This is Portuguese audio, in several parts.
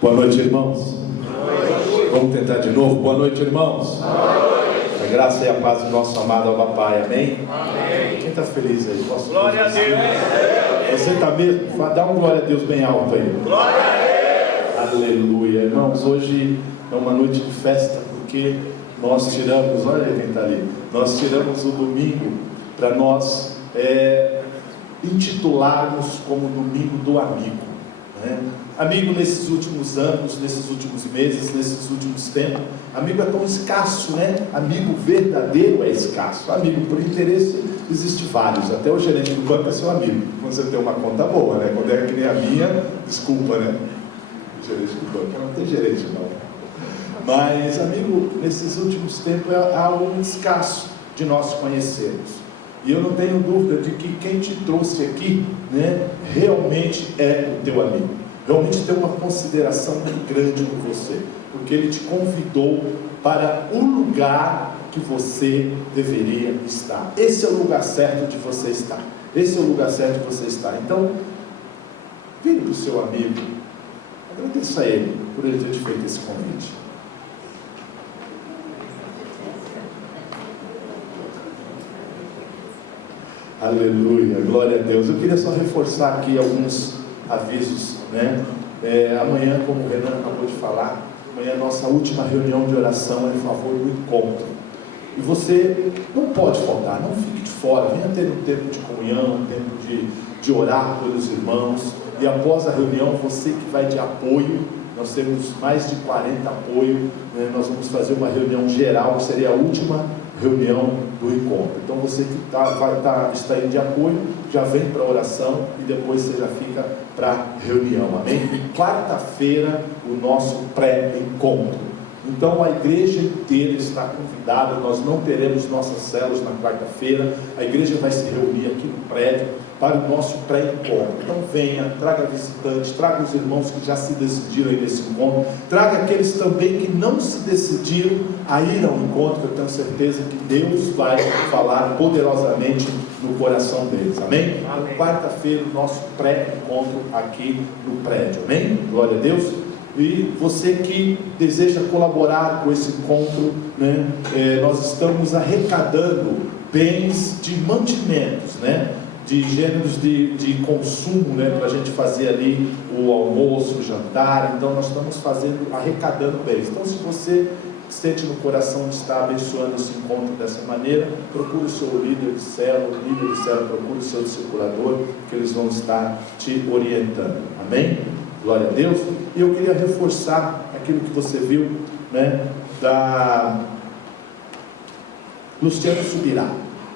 Boa noite, irmãos. Vamos tentar de novo. Boa noite, irmãos. A graça e a paz do nosso amado Abba Pai. Amém? Quem está feliz aí? Glória a Deus. Você está mesmo? Dá um glória a Deus bem alto aí. Glória a Deus. Aleluia. Irmãos, hoje é uma noite de festa, porque nós tiramos, olha quem está ali, nós tiramos o domingo para nós intitularmos como Domingo do Amigo, né? Amigo, nesses últimos anos, nesses últimos meses, nesses últimos tempos, amigo é tão escasso, né? Amigo verdadeiro é escasso. Amigo por interesse existe vários, até o gerente do banco é seu amigo, quando você tem uma conta boa, né? Quando é que nem a minha, desculpa, né? O gerente do banco não tem gerente não. Mas amigo, nesses últimos tempos é algo muito escasso de nós conhecermos. E eu não tenho dúvida de que quem te trouxe aqui, né, realmente é o teu amigo. Realmente tem uma consideração muito grande por você, porque ele te convidou para o lugar que você deveria estar. Esse é o lugar certo de você estar. Esse é o lugar certo de você estar. Então, vire para o seu amigo, agradeça a ele por ele ter te feito esse convite. Aleluia, glória a Deus. Eu queria só reforçar aqui alguns avisos, né? Amanhã, como o Renan acabou de falar, amanhã a nossa última reunião de oração é em favor do encontro. E você não pode faltar, não fique de fora, venha ter um tempo de comunhão, um tempo de orar pelos irmãos. E após a reunião, você que vai de apoio, nós temos mais de 40 apoios, né? Nós vamos fazer uma reunião geral, que seria a última reunião do encontro. Então você que está indo de apoio, já vem para a oração e depois você já fica para a reunião, amém? Quarta-feira, o nosso pré-encontro. Então a igreja inteira está convidada, nós não teremos nossas células na quarta-feira, a igreja vai se reunir aqui no prédio para o nosso pré-encontro. Então venha, traga visitantes, traga os irmãos que já se decidiram aí nesse encontro, traga aqueles também que não se decidiram a ir ao encontro, que eu tenho certeza que Deus vai falar poderosamente no coração deles, amém? Amém. Quarta-feira, o nosso pré-encontro aqui no prédio, amém? Glória a Deus. E você que deseja colaborar com esse encontro, né? Nós estamos arrecadando bens de mantimentos, né? De gêneros de consumo, né? Para a gente fazer ali o almoço, o jantar. Então nós estamos arrecadando bens. Então se você sente no coração de estar abençoando esse encontro dessa maneira, procure o seu líder de célula, procure o seu discipulador, que eles vão estar te orientando, amém? Glória a Deus. E eu queria reforçar aquilo que você viu, né, da Luciano Subirá.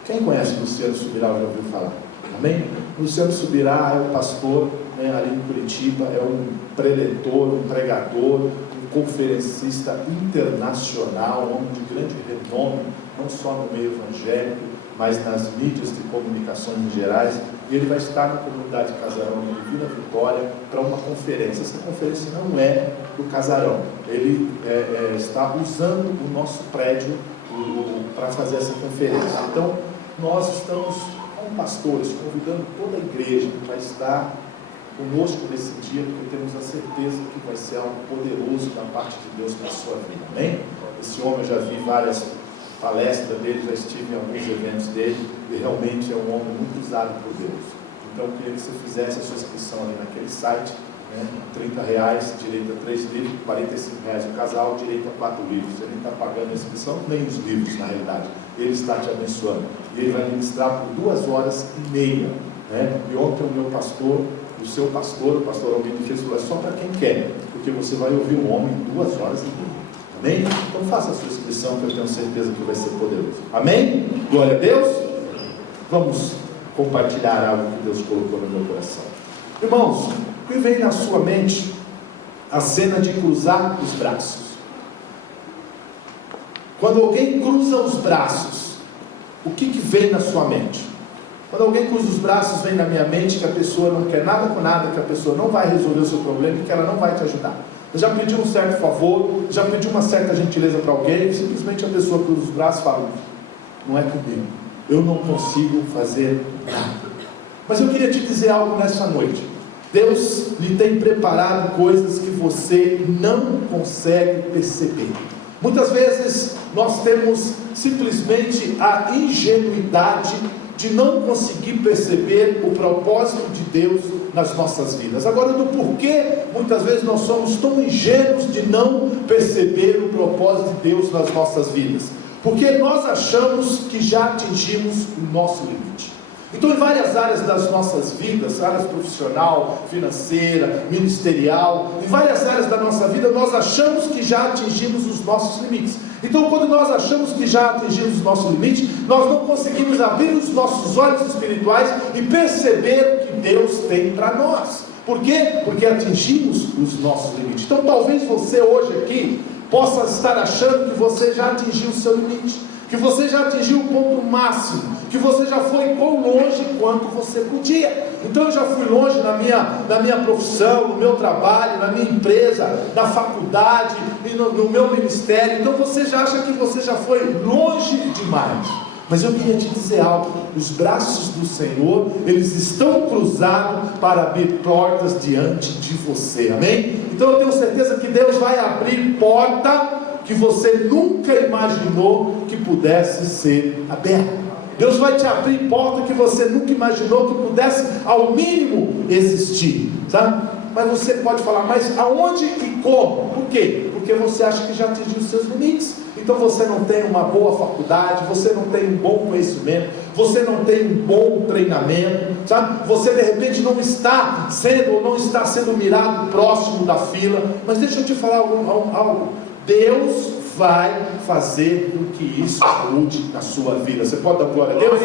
Quem conhece Luciano Subirá já ouviu falar? Amém? Luciano Subirá é um pastor, né, ali em Curitiba, é um preletor, um pregador, um conferencista internacional, um homem de grande renome, não só no meio evangélico, mas nas mídias de comunicações em gerais. E ele vai estar na comunidade Casarão de Vila Vitória para uma conferência. Essa conferência não é do Casarão, ele está usando o nosso prédio para fazer essa conferência. Então nós estamos como pastores convidando toda a igreja para estar conosco nesse dia, porque temos a certeza que vai ser algo poderoso da parte de Deus para a sua vida, amém? Esse homem, eu já vi várias palestras dele, já estive em alguns eventos dele, e realmente é um homem muito usado por Deus. Então eu queria que você fizesse a sua inscrição ali naquele site, né? R$30, direito a 3 livros, R$45 o casal, direito a 4 livros. Você nem está pagando a inscrição, nem os livros na realidade. Ele está te abençoando. E ele vai ministrar por 2h30, né? E ontem o meu pastor, o seu pastor, o pastor Almeida fez, falou: é só para quem quer, porque você vai ouvir um homem em 2h30. Amém? Então faça a sua inscrição, que eu tenho certeza que vai ser poderoso. Amém? Glória a Deus. Vamos compartilhar algo que Deus colocou no meu coração. Irmãos, o que vem na sua mente a cena de cruzar os braços? Quando alguém cruza os braços, o que vem na sua mente? Quando alguém cruza os braços, vem na minha mente que a pessoa não quer nada com nada, que a pessoa não vai resolver o seu problema e que ela não vai te ajudar. Eu já pedi um certo favor, já pedi uma certa gentileza para alguém, e simplesmente a pessoa cruza os braços e fala: não é comigo, eu não consigo fazer nada. Mas eu queria te dizer algo nessa noite. Deus lhe tem preparado coisas que você não consegue perceber. Muitas vezes nós temos simplesmente a ingenuidade de não conseguir perceber o propósito de Deus nas nossas vidas. Agora, do porquê muitas vezes nós somos tão ingênuos de não perceber o propósito de Deus nas nossas vidas? Porque nós achamos que já atingimos o nosso limite. Então, em várias áreas das nossas vidas, áreas profissional, financeira, ministerial, em várias áreas da nossa vida, nós achamos que já atingimos os nossos limites. Então, quando nós achamos que já atingimos o nosso limite, nós não conseguimos abrir os nossos olhos espirituais e perceber o que Deus tem para nós. Por quê? Porque atingimos os nossos limites. Então, talvez você hoje aqui possa estar achando que você já atingiu o seu limite, que você já atingiu o ponto máximo, que você já foi tão longe quanto você podia. Então eu já fui longe na minha profissão, no meu trabalho, na minha empresa, na faculdade, e no meu ministério. Então você já acha que você já foi longe demais. Mas eu queria te dizer algo: os braços do Senhor, eles estão cruzados para abrir portas diante de você, amém? Então eu tenho certeza que Deus vai abrir porta que você nunca imaginou que pudesse ser aberta. Deus vai te abrir porta que você nunca imaginou que pudesse, ao mínimo, existir, sabe? Mas você pode falar, mas aonde e como? Por quê? Porque você acha que já atingiu os seus limites. Então você não tem uma boa faculdade, você não tem um bom conhecimento, você não tem um bom treinamento, sabe? Você de repente não está sendo mirado próximo da fila. Mas deixa eu te falar algo. Deus vai fazer com que isso mude na sua vida. Você pode dar glória a Deus?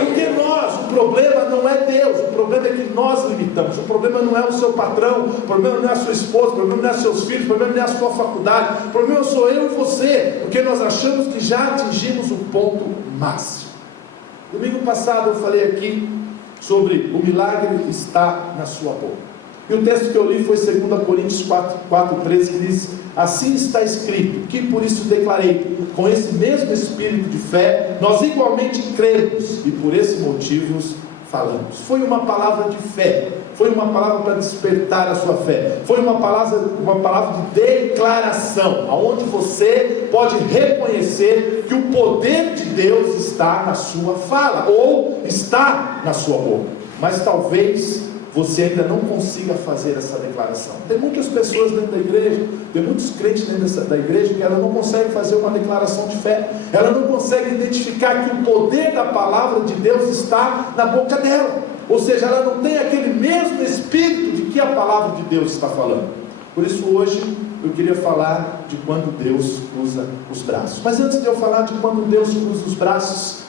Porque o problema não é Deus, o problema é que nós limitamos. O problema não é o seu patrão, o problema não é a sua esposa, o problema não é seus filhos, o problema não é a sua faculdade, o problema sou eu e você, porque nós achamos que já atingimos o ponto máximo. Domingo passado eu falei aqui sobre o milagre que está na sua boca. E o texto que eu li foi 2 Coríntios 4:13, que diz: assim está escrito, que por isso declarei, com esse mesmo espírito de fé, nós igualmente cremos, e por esse motivo falamos. Foi uma palavra de fé, foi uma palavra para despertar a sua fé, foi uma palavra de declaração, aonde você pode reconhecer que o poder de Deus está na sua fala, ou está na sua boca. Mas talvez você ainda não consiga fazer essa declaração. Tem muitas pessoas dentro da igreja, tem muitos crentes dentro da igreja, que ela não consegue fazer uma declaração de fé, ela não consegue identificar que o poder da palavra de Deus está na boca dela, ou seja, ela não tem aquele mesmo espírito de que a palavra de Deus está falando. Por isso hoje eu queria falar de quando Deus cruza os braços. Mas antes de eu falar de quando Deus cruza os braços,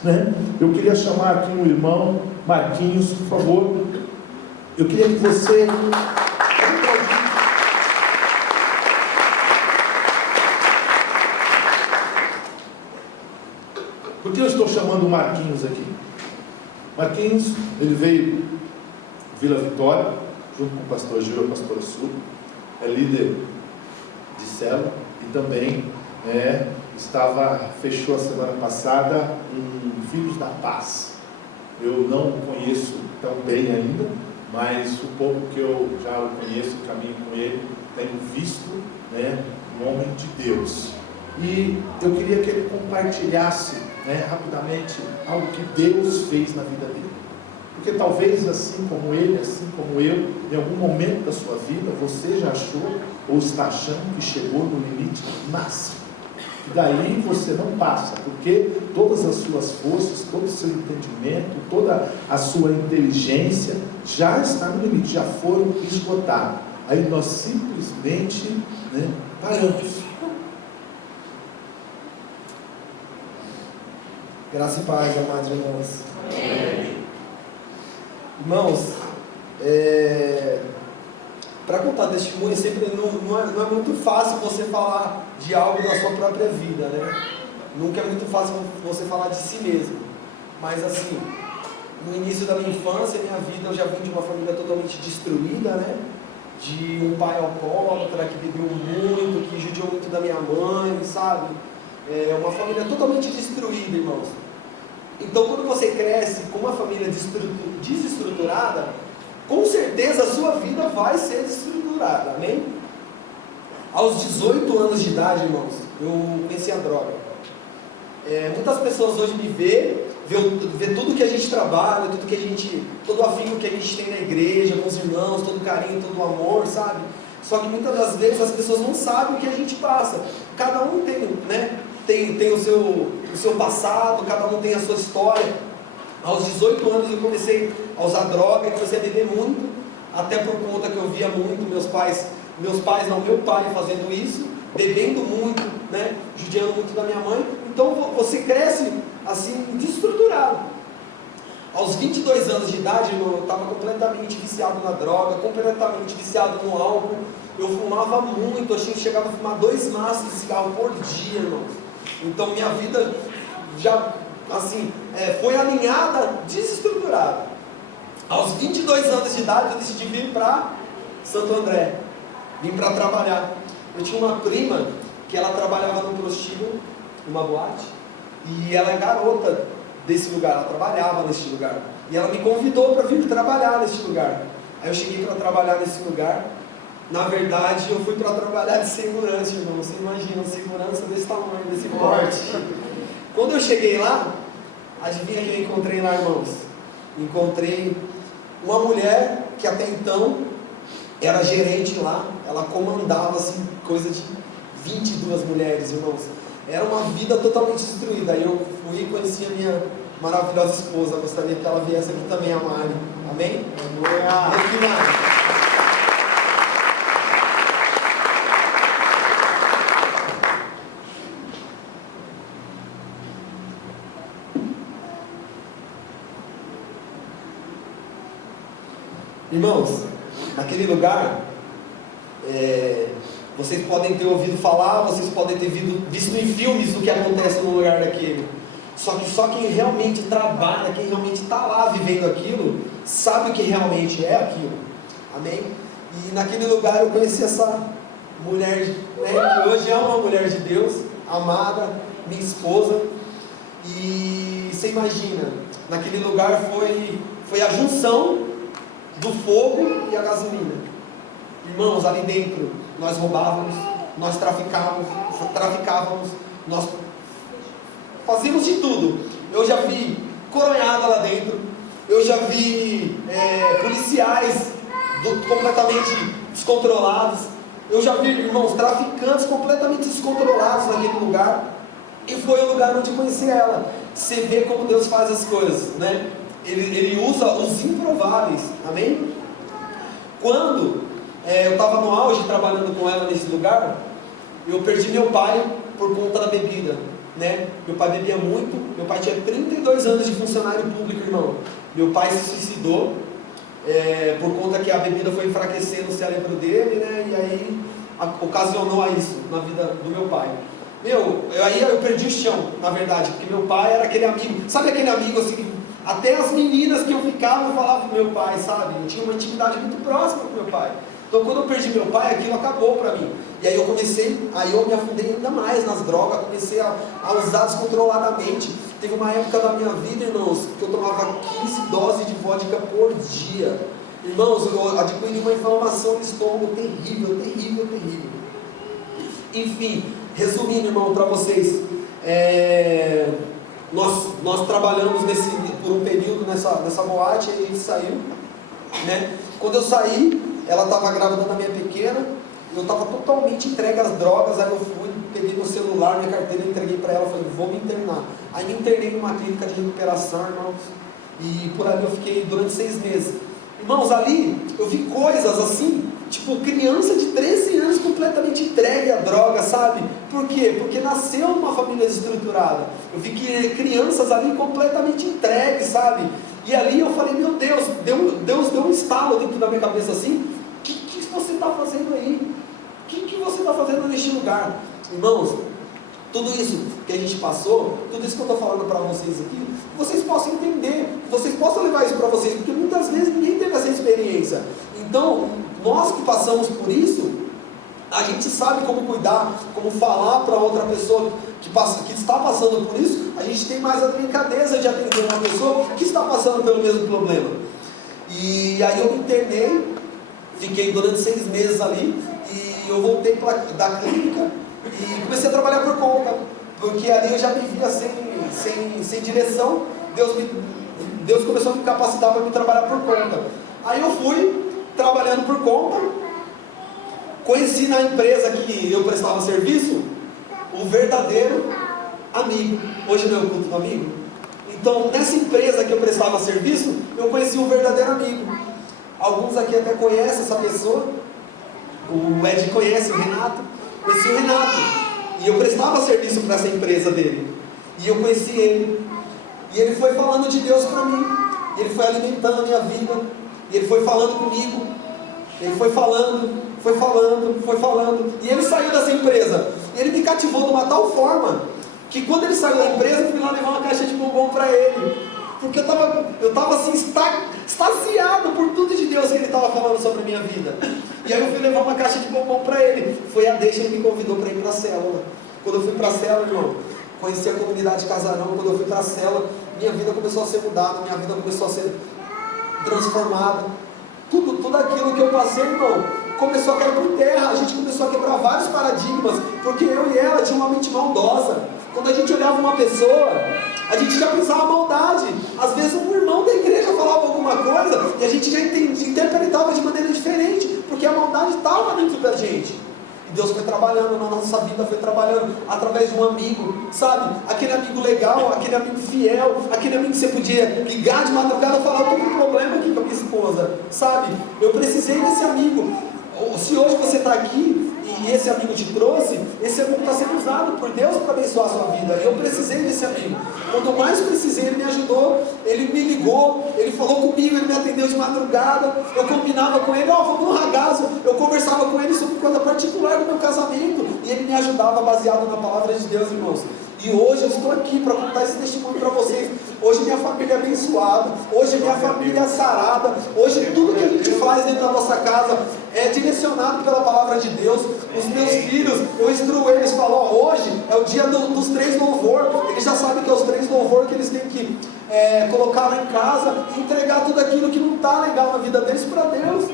eu queria chamar aqui um irmão, Marquinhos, por favor. Eu queria que você... Por que eu estou chamando o Marquinhos aqui? Marquinhos, ele veio de Vila Vitória, junto com o pastor Gil e a pastora Su, é líder de célula e também fechou a semana passada um Filhos da Paz. Eu não o conheço tão bem ainda, mas o pouco que eu já o conheço, caminho com ele, tenho visto, um homem de Deus. E eu queria que ele compartilhasse, rapidamente, algo que Deus fez na vida dele. Porque talvez assim como ele, assim como eu, em algum momento da sua vida, você já achou ou está achando que chegou no limite máximo. E daí você não passa, porque todas as suas forças, todo o seu entendimento, toda a sua inteligência já está no limite, já foram esgotados. Aí nós simplesmente paramos. Graça e paz, amados irmãos. Amém. Irmãos, para contar testemunho, sempre não é muito fácil você falar de algo da sua própria vida, Nunca é muito fácil você falar de si mesmo. Mas assim, no início da minha infância, minha vida, eu já vim de uma família totalmente destruída, De um pai alcoólatra que bebeu muito, que judiou muito da minha mãe, sabe? É uma família totalmente destruída, irmãos. Então, quando você cresce com uma família desestruturada, com certeza a sua vida vai ser desestruturada, amém? Aos 18 anos de idade, irmãos, eu conheci a droga. Muitas pessoas hoje me vê tudo que a gente trabalha, todo o afinco que a gente tem na igreja, com os irmãos, todo o carinho, todo o amor, sabe? Só que muitas das vezes as pessoas não sabem o que a gente passa. Cada um tem, né? Tem o seu passado, cada um tem a sua história. Aos 18 anos eu comecei a usar droga, comecei a beber muito, até por conta que eu via muito meu pai fazendo isso, bebendo muito, né? Judiando muito da minha mãe. Então você cresce assim, desestruturado. Aos 22 anos de idade, irmão, eu estava completamente viciado na droga, completamente viciado no álcool. Eu fumava muito, eu chegava a fumar 2 maços de cigarro por dia, irmão. Então minha vida já, assim, foi alinhada, desestruturada. Aos 22 anos de idade, eu decidi vir para Santo André. Vim para trabalhar. Eu tinha uma prima que ela trabalhava no prostíbulo, numa boate, e ela é garota desse lugar, ela trabalhava nesse lugar. E ela me convidou para vir trabalhar nesse lugar. Aí eu cheguei para trabalhar nesse lugar. Na verdade, eu fui para trabalhar de segurança, irmão. Você imagina, segurança desse tamanho, desse porte. Quando eu cheguei lá, adivinha quem eu encontrei lá, irmãos? Encontrei uma mulher que até então era gerente lá. Ela comandava assim, coisa de 22 mulheres, irmãos. Era uma vida totalmente destruída. Aí eu fui e conheci a minha maravilhosa esposa. Gostaria que ela viesse aqui também, a Mari. Amém? Aqui, Mari. Irmãos, naquele lugar, vocês podem ter ouvido falar, vocês podem ter visto em filmes o que acontece no lugar daquele. Só quem realmente trabalha, quem realmente está lá vivendo aquilo, sabe o que realmente é aquilo. Amém? E naquele lugar eu conheci essa mulher, né, que hoje é uma mulher de Deus, amada, minha esposa. E você imagina, naquele lugar foi a junção do fogo e a gasolina. Irmãos, ali dentro nós roubávamos, nós traficávamos, nós fazíamos de tudo. Eu já vi coronhada lá dentro, eu já vi policiais completamente descontrolados, eu já vi, irmãos, traficantes completamente descontrolados naquele lugar. E foi o lugar onde eu conheci ela. Você vê como Deus faz as coisas, né? Ele usa os improváveis, amém? Quando eu estava no auge trabalhando com ela nesse lugar, eu perdi meu pai por conta da bebida, né? Meu pai bebia muito, meu pai tinha 32 anos de funcionário público, irmão. Meu pai se suicidou, por conta que a bebida foi enfraquecendo o cérebro dele, né? E aí ocasionou a isso na vida do meu pai. Aí eu perdi o chão, na verdade, porque meu pai era aquele amigo, sabe aquele amigo assim, até as meninas que eu ficava falavam com meu pai, sabe? Eu tinha uma intimidade muito próxima com meu pai. Então quando eu perdi meu pai, aquilo acabou para mim. E aí eu me afundei ainda mais nas drogas, comecei a usar descontroladamente. Teve uma época da minha vida, irmãos, que eu tomava 15 doses de vodka por dia. Irmãos, eu adquiri uma inflamação no estômago terrível. Enfim, resumindo, irmão, para vocês, nós trabalhamos por um período nessa boate, e a gente saiu, né? Quando eu saí, ela estava grávida da minha pequena, eu estava totalmente entregue às drogas. Aí eu fui, peguei meu celular, minha carteira, entreguei para ela, falei, vou me internar. Aí me internei numa clínica de recuperação, irmãos, e por ali eu fiquei durante 6 meses. Irmãos, ali eu vi coisas assim, tipo criança de 13 anos completamente entregue à droga, sabe? Por quê? Porque nasceu numa família desestruturada. Eu vi que crianças ali completamente entregues, sabe? E ali eu falei, meu Deus, Deus deu um estalo dentro da minha cabeça assim, o que você está fazendo aí? O que você está fazendo neste lugar? Irmãos, tudo isso que a gente passou, tudo isso que eu estou falando para vocês aqui, vocês possam entender, vocês possam levar isso para vocês, porque muitas vezes ninguém teve essa experiência. Então, nós que passamos por isso, a gente sabe como cuidar, como falar para outra pessoa que está passando por isso. A gente tem mais a delicadeza de atender uma pessoa que está passando pelo mesmo problema. E aí eu me internei, fiquei durante 6 meses ali, e eu voltei da clínica e comecei a trabalhar por conta, porque ali eu já me via sem direção. Deus começou a me capacitar para me trabalhar por conta. Aí eu fui trabalhando por conta, conheci na empresa que eu prestava serviço o verdadeiro amigo. Hoje não é o culto do amigo? Então, nessa empresa que eu prestava serviço, eu conheci um verdadeiro amigo. Alguns aqui até conhecem essa pessoa. O Ed conhece o Renato. Conheci o Renato. E eu prestava serviço para essa empresa dele. E eu conheci ele. E ele foi falando de Deus para mim. E ele foi alimentando a minha vida. E ele foi falando comigo. Ele foi falando. E ele saiu dessa empresa. E ele me cativou de uma tal forma que quando ele saiu da empresa, eu fui lá levar uma caixa de bombom para ele. Porque eu estava assim, extasiado por tudo de Deus que ele estava falando sobre a minha vida. E aí eu fui levar uma caixa de bombom para ele. Foi a deixa que ele me convidou para ir para a célula. Quando eu fui para a célula, irmão, conheci a comunidade Casarão. Quando eu fui para a célula, minha vida começou a ser mudada, minha vida começou a ser transformada. Tudo aquilo que eu passei, irmão, começou a cair por terra. A gente começou a quebrar vários paradigmas, porque eu e ela tínhamos uma mente maldosa. Quando a gente olhava uma pessoa, a gente já pensava maldade. Às vezes um irmão da igreja falava alguma coisa e a gente já interpretava de maneira diferente, porque a maldade estava dentro da gente. E Deus foi trabalhando na nossa vida, foi trabalhando através de um amigo, sabe? Aquele amigo legal, aquele amigo fiel, aquele amigo que você podia ligar de madrugada e falar: eu estou com um problema aqui com a minha esposa, sabe? Eu precisei desse amigo. Se hoje você está aqui e esse amigo te trouxe, esse amigo está sendo usado por Deus para abençoar a sua vida. Eu precisei desse amigo. Quando mais precisei, ele me ajudou, ele me ligou, ele falou comigo, ele me atendeu de madrugada. Eu combinava com ele: vamos no ragazzo. Eu conversava com ele sobre coisa particular do meu casamento, e ele me ajudava baseado na palavra de Deus, irmãos. E hoje eu estou aqui para contar esse testemunho para vocês. Hoje minha família é abençoada, hoje minha família é sarada, hoje tudo que a gente faz dentro da nossa casa é direcionado pela palavra de Deus. Os meus filhos, eu instruo eles, falo: hoje é o dia dos 3 louvor. Eles já sabem que é os 3 louvor que eles têm que colocar lá em casa e entregar tudo aquilo que não está legal na vida deles para Deus.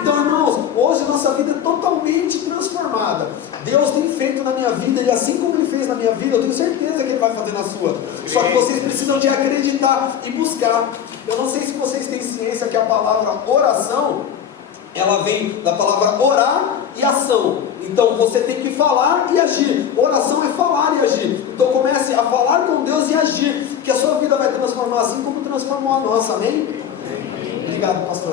Então, irmãos, hoje nossa vida é totalmente transformada. Deus tem feito na minha vida, e assim como Ele fez na minha vida, eu tenho certeza que Ele vai fazer na sua. Só que vocês precisam de acreditar e buscar. Eu não sei se vocês têm ciência que a palavra oração, ela vem da palavra orar e ação. Então você tem que falar e agir. Oração é falar e agir. Então comece a falar com Deus e agir, que a sua vida vai transformar assim como transformou a nossa. Amém? Obrigado, pastor.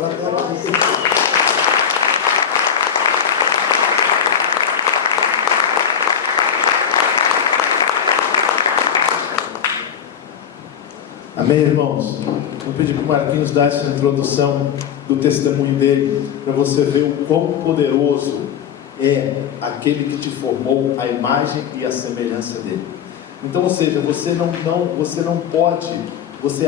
Amém, irmãos? Vou pedir para o Marquinhos dar essa introdução do testemunho dele, para você ver o quão poderoso é aquele que te formou a imagem e a semelhança dele. Então, ou seja, você não pode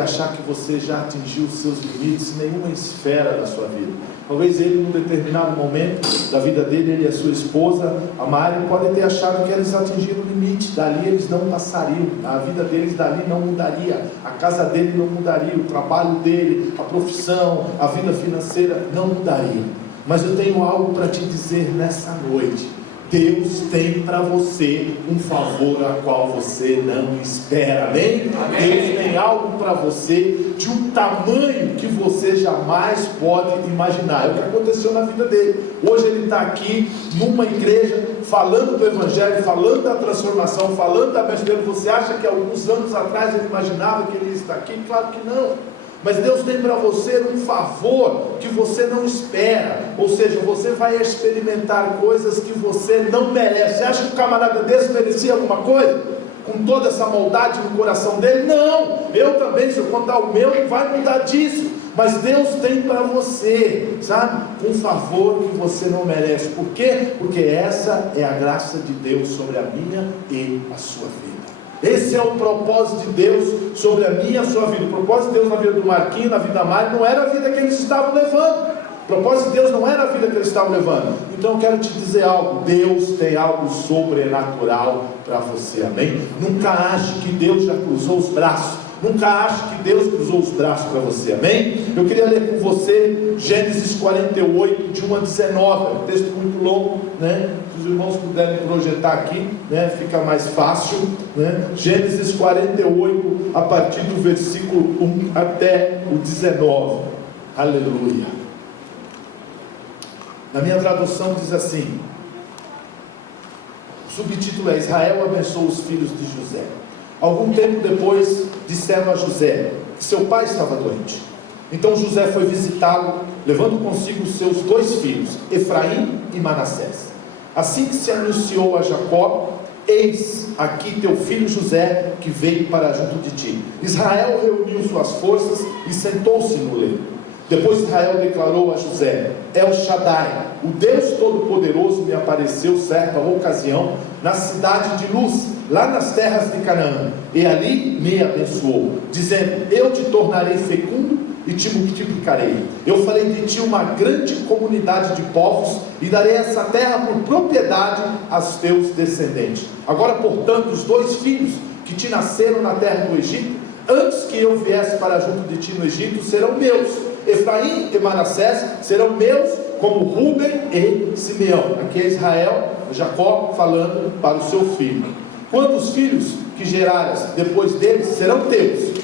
achar que você já atingiu os seus limites em nenhuma esfera da sua vida. Talvez ele, num determinado momento da vida dele, ele e a sua esposa, a Mari, podem ter achado que eles atingiram o limite, dali eles não passariam, a vida deles dali não mudaria, a casa dele não mudaria, o trabalho dele, a profissão, a vida financeira não mudaria. Mas eu tenho algo para te dizer nessa noite. Deus tem para você um favor a qual você não espera, amém? Amém. Deus tem algo para você de um tamanho que você jamais pode imaginar. É o que aconteceu na vida dele. Hoje ele está aqui numa igreja falando do Evangelho, falando da transformação, falando da bênção dele. Você acha que alguns anos atrás ele imaginava que ele ia estar aqui? Claro que não. Mas Deus tem para você um favor que você não espera. Ou seja, você vai experimentar coisas que você não merece. Você acha que o camarada desse merecia alguma coisa? Com toda essa maldade no coração dele? Não! Eu também, se eu contar o meu, não vai mudar disso. Mas Deus tem para você, sabe? Um favor que você não merece. Por quê? Porque essa é a graça de Deus sobre a minha e a sua vida. Esse é o propósito de Deus sobre a minha e a sua vida. O propósito de Deus na vida do Marquinhos, na vida da Mari, não era a vida que eles estavam levando. O propósito de Deus não era a vida que eles estavam levando. Então eu quero te dizer algo: Deus tem algo sobrenatural para você, amém? Nunca ache que Deus já cruzou os braços. Nunca ache que Deus cruzou os braços para você, amém? Eu queria ler com você Gênesis 48, de 1 a 19, é um texto muito longo, né? Se os irmãos puderem projetar aqui, né? Fica mais fácil, né? Gênesis 48, a partir do versículo 1 até o 19, aleluia. Na minha tradução diz assim, o subtítulo é: Israel abençoou os filhos de José. Algum tempo depois, disseram a José que seu pai estava doente. Então José foi visitá-lo, levando consigo seus 2 filhos, Efraim e Manassés. Assim que se anunciou a Jacó: eis aqui teu filho José, que veio para junto de ti. Israel reuniu suas forças e sentou-se no leito. Depois Israel declarou a José: El Shaddai, o Deus Todo-Poderoso, me apareceu certa ocasião na cidade de Luz, lá nas terras de Canaã, e ali me abençoou, dizendo: eu te tornarei fecundo e te multiplicarei. Eu farei de ti uma grande comunidade de povos, e darei essa terra por propriedade aos teus descendentes. Agora, portanto, os 2 filhos que te nasceram na terra do Egito, antes que eu viesse para junto de ti no Egito, serão meus. Efraim e Manassés serão meus, como Rúben e Simeão. Aqui é Israel, Jacó falando para o seu filho. Quantos filhos que gerares depois deles serão teus?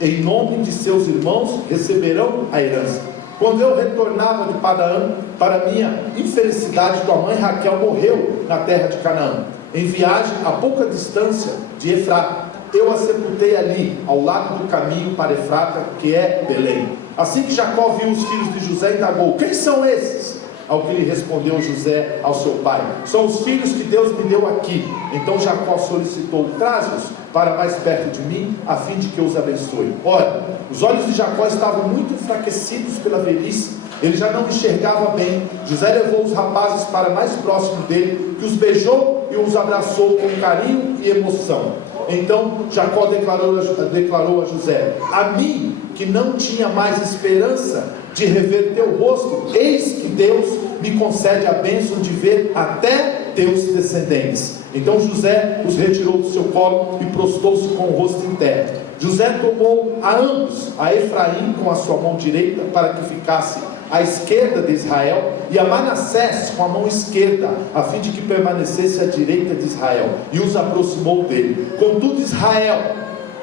Em nome de seus irmãos receberão a herança. Quando eu retornava de Padaã, para minha infelicidade, tua mãe Raquel morreu na terra de Canaã, em viagem a pouca distância de Efrata. Eu a sepultei ali, ao lado do caminho para Efrata, que é Belém. Assim que Jacó viu os filhos de José, indagou: quem são esses? Ao que lhe respondeu José ao seu pai: são os filhos que Deus me deu aqui. Então Jacó solicitou: traz-os para mais perto de mim, a fim de que eu os abençoe. Ora, os olhos de Jacó estavam muito enfraquecidos pela velhice, ele já não enxergava bem. José levou os rapazes para mais próximo dele, que os beijou e os abraçou com carinho e emoção. Então Jacó declarou a José: a mim, que não tinha mais esperança de rever teu rosto, eis que Deus me concede a bênção de ver até teus descendentes. Então José os retirou do seu colo e prostou-se com o rosto em terra. José tomou a ambos, a Efraim com a sua mão direita, para que ficasse à esquerda de Israel, e a Manassés com a mão esquerda, a fim de que permanecesse à direita de Israel, e os aproximou dele. Contudo Israel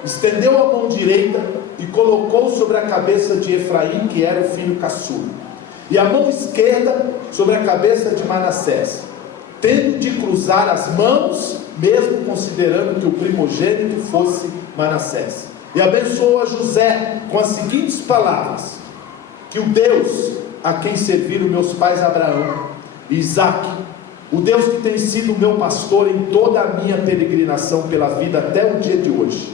estendeu a mão direita e colocou sobre a cabeça de Efraim, que era o filho caçula, e a mão esquerda sobre a cabeça de Manassés, tendo de cruzar as mãos, mesmo considerando que o primogênito fosse Manassés. E abençoou a José com as seguintes palavras: que o Deus a quem serviram meus pais Abraão e Isaque, o Deus que tem sido meu pastor em toda a minha peregrinação pela vida até o dia de hoje,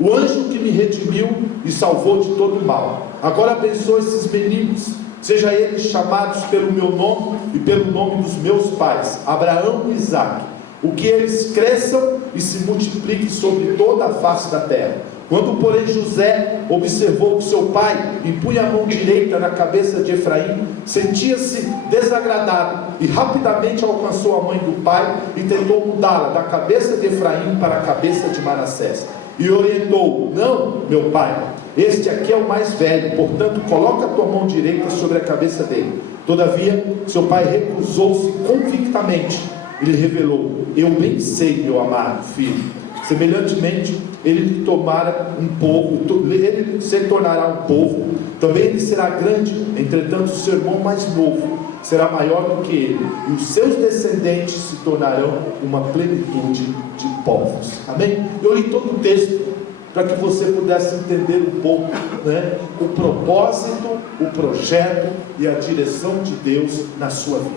o anjo que me redimiu e salvou de todo o mal, agora abençoe esses meninos, seja eles chamados pelo meu nome e pelo nome dos meus pais, Abraão e Isaque, o que eles cresçam e se multipliquem sobre toda a face da terra. Quando, porém, José observou que seu pai impunha a mão direita na cabeça de Efraim, sentia-se desagradado e rapidamente alcançou a mãe do pai e tentou mudá-la da cabeça de Efraim para a cabeça de Manassés, e orientou: não, meu pai, este aqui é o mais velho, portanto coloca a tua mão direita sobre a cabeça dele. Todavia seu pai recusou-se convictamente e lhe revelou: eu bem sei, meu amado filho, semelhantemente ele lhe tomará um povo, ele se tornará um povo, também ele será grande, entretanto o seu irmão mais novo será maior do que ele, e os seus descendentes se tornarão uma plenitude de povos. Amém? Eu li todo o texto para que você pudesse entender um pouco, né, o propósito, o projeto e a direção de Deus na sua vida.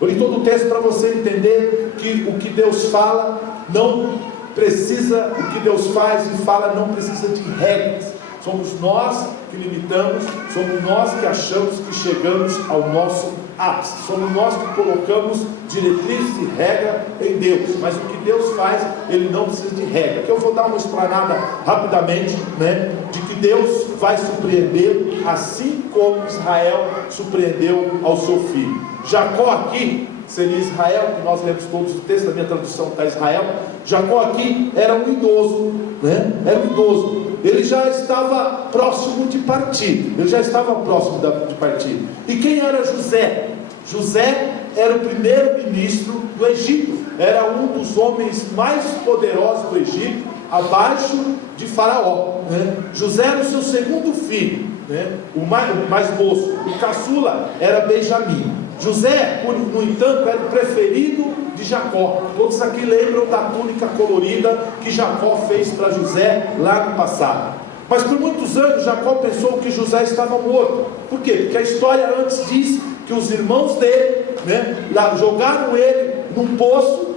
Eu li todo o texto para você entender que o que Deus fala não precisa, o que Deus faz e fala não precisa de regras. Somos nós que limitamos, somos nós que achamos que chegamos ao nosso ápice, somos nós que colocamos diretrizes e regra em Deus, mas o que Deus faz, Ele não precisa de regra. Aqui eu vou dar uma explanada rapidamente, né, de que Deus vai surpreender, assim como Israel surpreendeu ao seu filho. Jacó aqui seria Israel, que nós lemos todos o texto, na minha tradução está Israel. Jacó aqui era um idoso, né? Era um idoso, ele já estava próximo de partir. Ele já estava próximo de partir. E quem era José? José era o primeiro ministro do Egito. Era um dos homens mais poderosos do Egito, abaixo de Faraó, né? José era o seu segundo filho, né? o mais moço. O caçula era Benjamim. José, no entanto, era o preferido de Jacó. Todos aqui lembram da túnica colorida que Jacó fez para José lá no passado. Mas por muitos anos Jacó pensou que José estava morto. Por quê? Porque a história antes diz que os irmãos dele, né, jogaram ele num poço,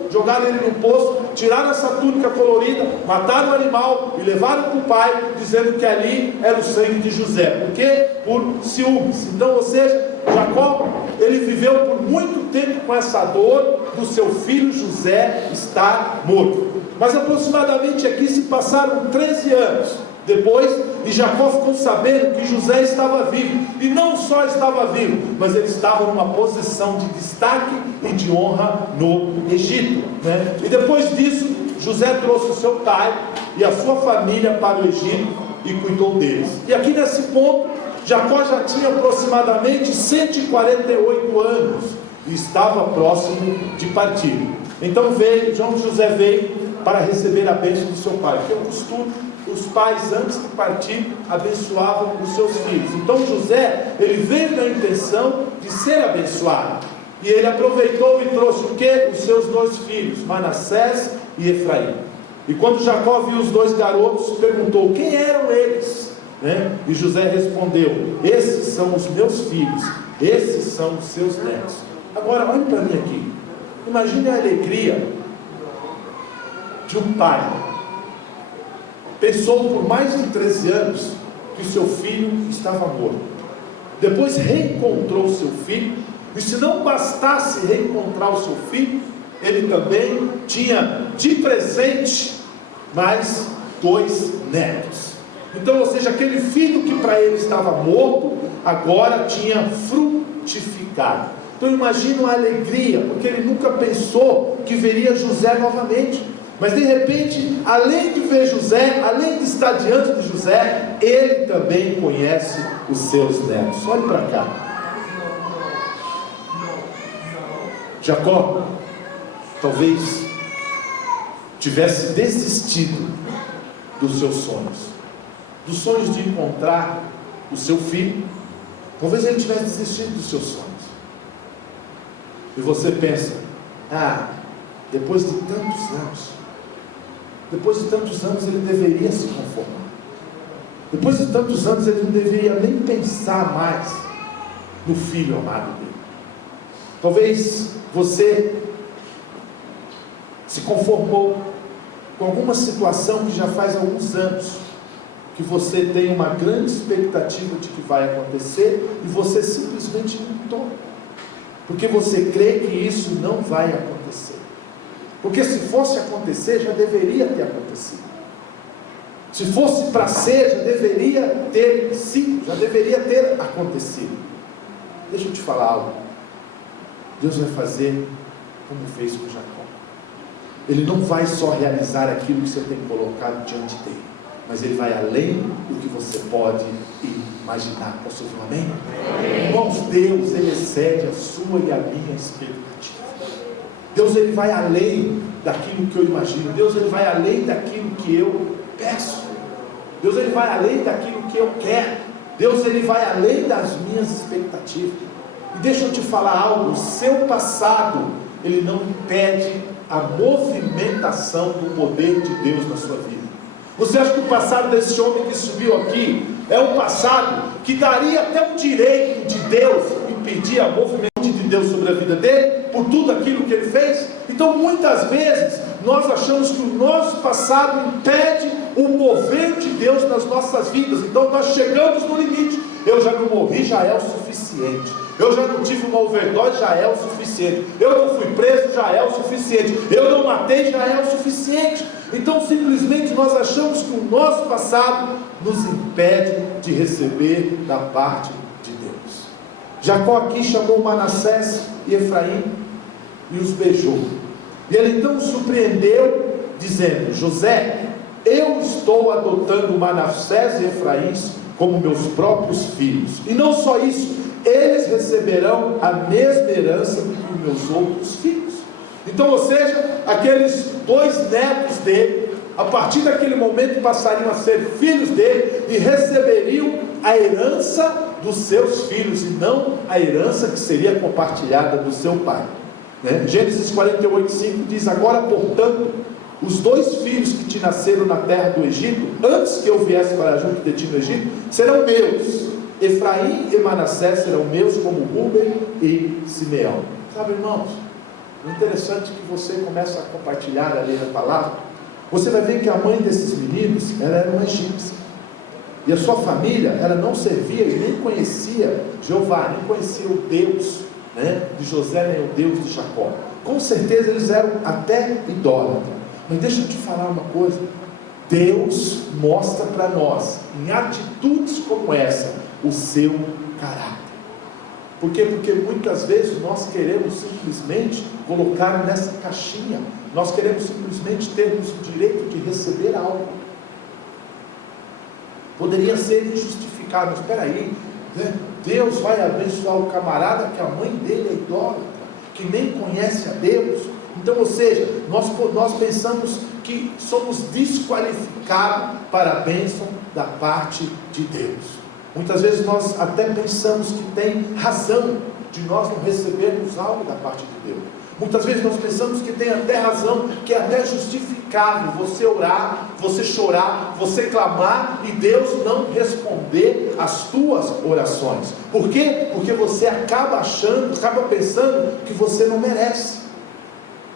tiraram essa túnica colorida, mataram o animal e levaram para o pai, dizendo que ali era o sangue de José. Por quê? Por ciúmes. Então, ou seja, Jacó, ele viveu por muito tempo com essa dor do seu filho José estar morto. Mas aproximadamente aqui se passaram 13 anos depois, e Jacó ficou sabendo que José estava vivo. E não só estava vivo, mas ele estava numa posição de destaque e de honra no Egito, né? E depois disso, José trouxe o seu pai e a sua família para o Egito e cuidou deles. E aqui nesse ponto, Jacó já tinha aproximadamente 148 anos e estava próximo de partir. Então José veio para receber a bênção do seu pai, porque é o costume. Os pais, antes de partir, abençoavam os seus filhos. Então José, ele veio na intenção de ser abençoado. E ele aproveitou e trouxe o quê? Os seus 2 filhos, Manassés e Efraim. E quando Jacó viu os 2 garotos, perguntou: quem eram eles? Né? E José respondeu: esses são os meus filhos, esses são os seus netos. Agora, olhe para mim aqui. Imagine a alegria de um pai. Pensou por mais de 13 anos que o seu filho estava morto. Depois reencontrou o seu filho. E se não bastasse reencontrar o seu filho, ele também tinha de presente mais 2 netos. Então, ou seja, aquele filho que para ele estava morto, agora tinha frutificado. Então imagina a alegria, porque ele nunca pensou que veria José novamente. Mas de repente, além de ver José, além de estar diante de José, ele também conhece os seus netos. Olhe para cá. Jacó talvez tivesse desistido dos seus sonhos de encontrar o seu filho. Talvez ele tivesse desistido dos seus sonhos. E você pensa: depois de tantos anos ele deveria se conformar. Depois de tantos anos ele não deveria nem pensar mais no filho amado dele. Talvez você se conformou com alguma situação que já faz alguns anos, que você tem uma grande expectativa de que vai acontecer, e você simplesmente não toma, porque você crê que isso não vai acontecer. Porque se fosse acontecer, já deveria ter acontecido. Se fosse para ser, já deveria ter sido, já deveria ter acontecido. Deixa eu te falar algo. Deus vai fazer como fez com Jacó. Ele não vai só realizar aquilo que você tem colocado diante dele, mas ele vai além do que você pode imaginar. Posso ouvir um amém? Amém. Irmãos, Deus, ele excede a sua e a minha expectativa. Deus, ele vai além daquilo que eu imagino. Deus, ele vai além daquilo que eu peço. Deus, ele vai além daquilo que eu quero. Deus, ele vai além das minhas expectativas. E deixa eu te falar algo: o seu passado, ele não impede a movimentação do poder de Deus na sua vida. Você acha que o passado desse homem que subiu aqui é um passado que daria até um direito de Deus impedir a movimentação de Deus sobre a vida dele, por tudo aquilo que ele fez? Então muitas vezes nós achamos que o nosso passado impede o mover de Deus nas nossas vidas. Então nós chegamos no limite. Eu já não morri, já é o suficiente. Eu já não tive uma overdose, já é o suficiente. Eu não fui preso, já é o suficiente. Eu não matei, já é o suficiente. Então simplesmente nós achamos que o nosso passado nos impede de receber da parte de Deus. Jacó aqui chamou Manassés e Efraim e os beijou. E ele então surpreendeu, dizendo: José, eu estou adotando Manassés e Efraim como meus próprios filhos. E não só isso, eles receberão a mesma herança que os meus outros filhos. Então, ou seja, aqueles 2 netos dele, a partir daquele momento passariam a ser filhos dele e receberiam a herança dos seus filhos e não a herança que seria compartilhada do seu pai. Gênesis 48:5 diz: agora, portanto, os 2 filhos que te nasceram na terra do Egito, antes que eu viesse para junto de ti no Egito, serão meus. Efraim e Manassés serão meus, como Rúben e Simeão. Sabe, irmãos, o interessante é que você começa a compartilhar ali na palavra. Você vai ver que a mãe desses meninos, ela era uma egípcia, e a sua família, ela não servia e nem conhecia Jeová, nem conhecia o Deus, de José, nem o Deus de Jacó. Com certeza eles eram até idólatras. Mas deixa eu te falar uma coisa: Deus mostra para nós, em atitudes como essa, o seu caráter. Por quê? Porque muitas vezes nós queremos simplesmente colocar nessa caixinha, nós queremos simplesmente termos o direito de receber algo. Poderia ser injustificado, mas espera aí, Deus vai abençoar o camarada que a mãe dele é idólatra, que nem conhece a Deus. Então, ou seja, nós pensamos que somos desqualificados para a bênção da parte de Deus. Muitas vezes nós até pensamos que tem razão de nós não recebermos algo da parte de Deus. Muitas vezes nós pensamos que tem até razão, que é até justificável você orar, você chorar, você clamar e Deus não responder as tuas orações. Por quê? Porque você acaba pensando que você não merece.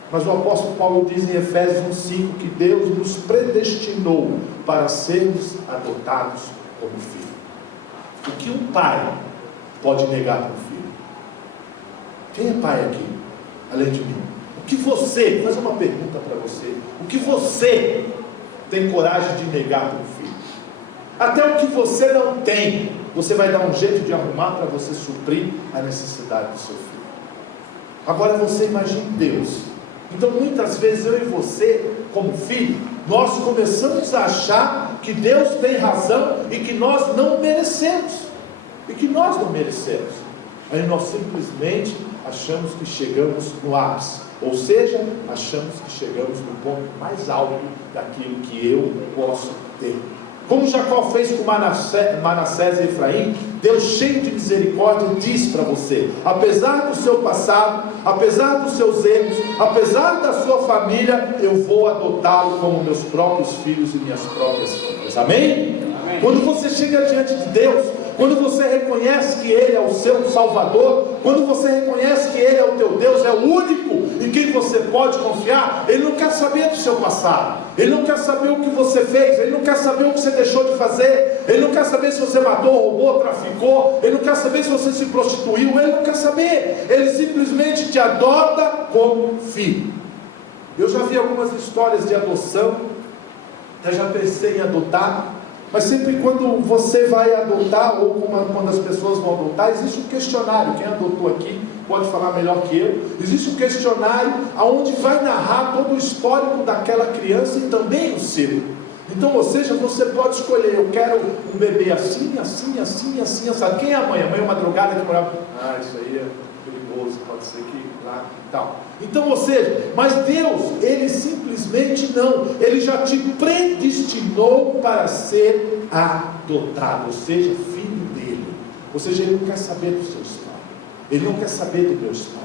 Mas o apóstolo Paulo diz em Efésios 1:5 que Deus nos predestinou para sermos adotados como filhos. O que um pai pode negar para o filho? Quem é pai aqui, além de mim? O que você, vou fazer uma pergunta para você, o que você tem coragem de negar para o filho? Até o que você não tem, você vai dar um jeito de arrumar para você suprir a necessidade do seu filho. Agora você imagine Deus. Então muitas vezes eu e você, como filho, nós começamos a achar que Deus tem razão e que nós não merecemos. Aí nós simplesmente achamos que chegamos no ápice, ou seja, achamos que chegamos no ponto mais alto daquilo que eu posso ter. Como Jacó fez com Manassés e Efraim, Deus, cheio de misericórdia, diz para você: apesar do seu passado, apesar dos seus erros, apesar da sua família, eu vou adotá-lo como meus próprios filhos e minhas próprias filhas. Amém? Amém. Quando você chega diante de Deus, quando você reconhece que Ele é o seu Salvador, quando você reconhece que Ele é o teu Deus, é o único em quem você pode confiar, Ele não quer saber do seu passado, Ele não quer saber o que você fez, Ele não quer saber o que você deixou de fazer, Ele não quer saber se você matou, roubou, traficou, Ele não quer saber se você se prostituiu, Ele não quer saber, Ele simplesmente te adota como filho. Eu já vi algumas histórias de adoção, eu já pensei em adotar, mas sempre quando você vai adotar, ou quando as pessoas vão adotar, existe um questionário. Quem adotou aqui pode falar melhor que eu. Existe um questionário onde vai narrar todo o histórico daquela criança e também o seu. Então, ou seja, você pode escolher: eu quero um bebê assim, assim, assim, assim, sabe? Quem é a mãe? A mãe é uma drogada que morava. Isso aí é perigoso, pode ser que lá e tal. Então, ou seja, mas Deus, Ele simplesmente não, Ele já te predestinou para ser adotado, ou seja, filho dele. Ou seja, Ele não quer saber dos seus pais, Ele não quer saber dos meus pais.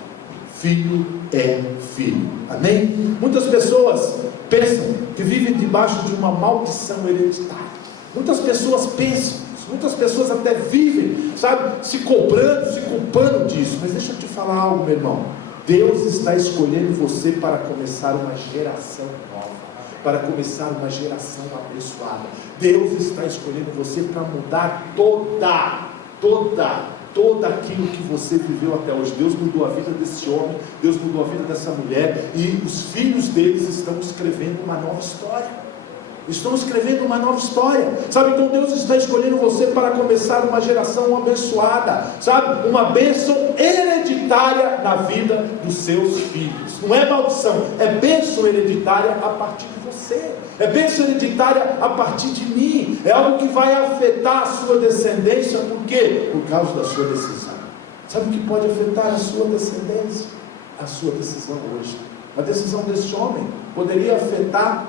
Filho é filho. Amém? Muitas pessoas pensam que vivem debaixo de uma maldição hereditária. Muitas pessoas pensam, muitas pessoas até vivem, sabe, se culpando disso. Mas deixa eu te falar algo, meu irmão. Deus está escolhendo você para começar uma geração nova, para começar uma geração abençoada. Deus está escolhendo você para mudar todo aquilo que você viveu até hoje. Deus mudou a vida desse homem, Deus mudou a vida dessa mulher, e os filhos deles estão escrevendo uma nova história. Estão escrevendo uma nova história, sabe? Então Deus está escolhendo você para começar uma geração abençoada, sabe? Uma bênção hereditária na vida dos seus filhos. não é maldição, é bênção hereditária a partir de você, é bênção hereditária a partir de mim, é algo que vai afetar a sua descendência. Por quê? Por causa da sua decisão. Sabe o que pode afetar a sua descendência? A sua decisão hoje. A decisão desse homem poderia afetar,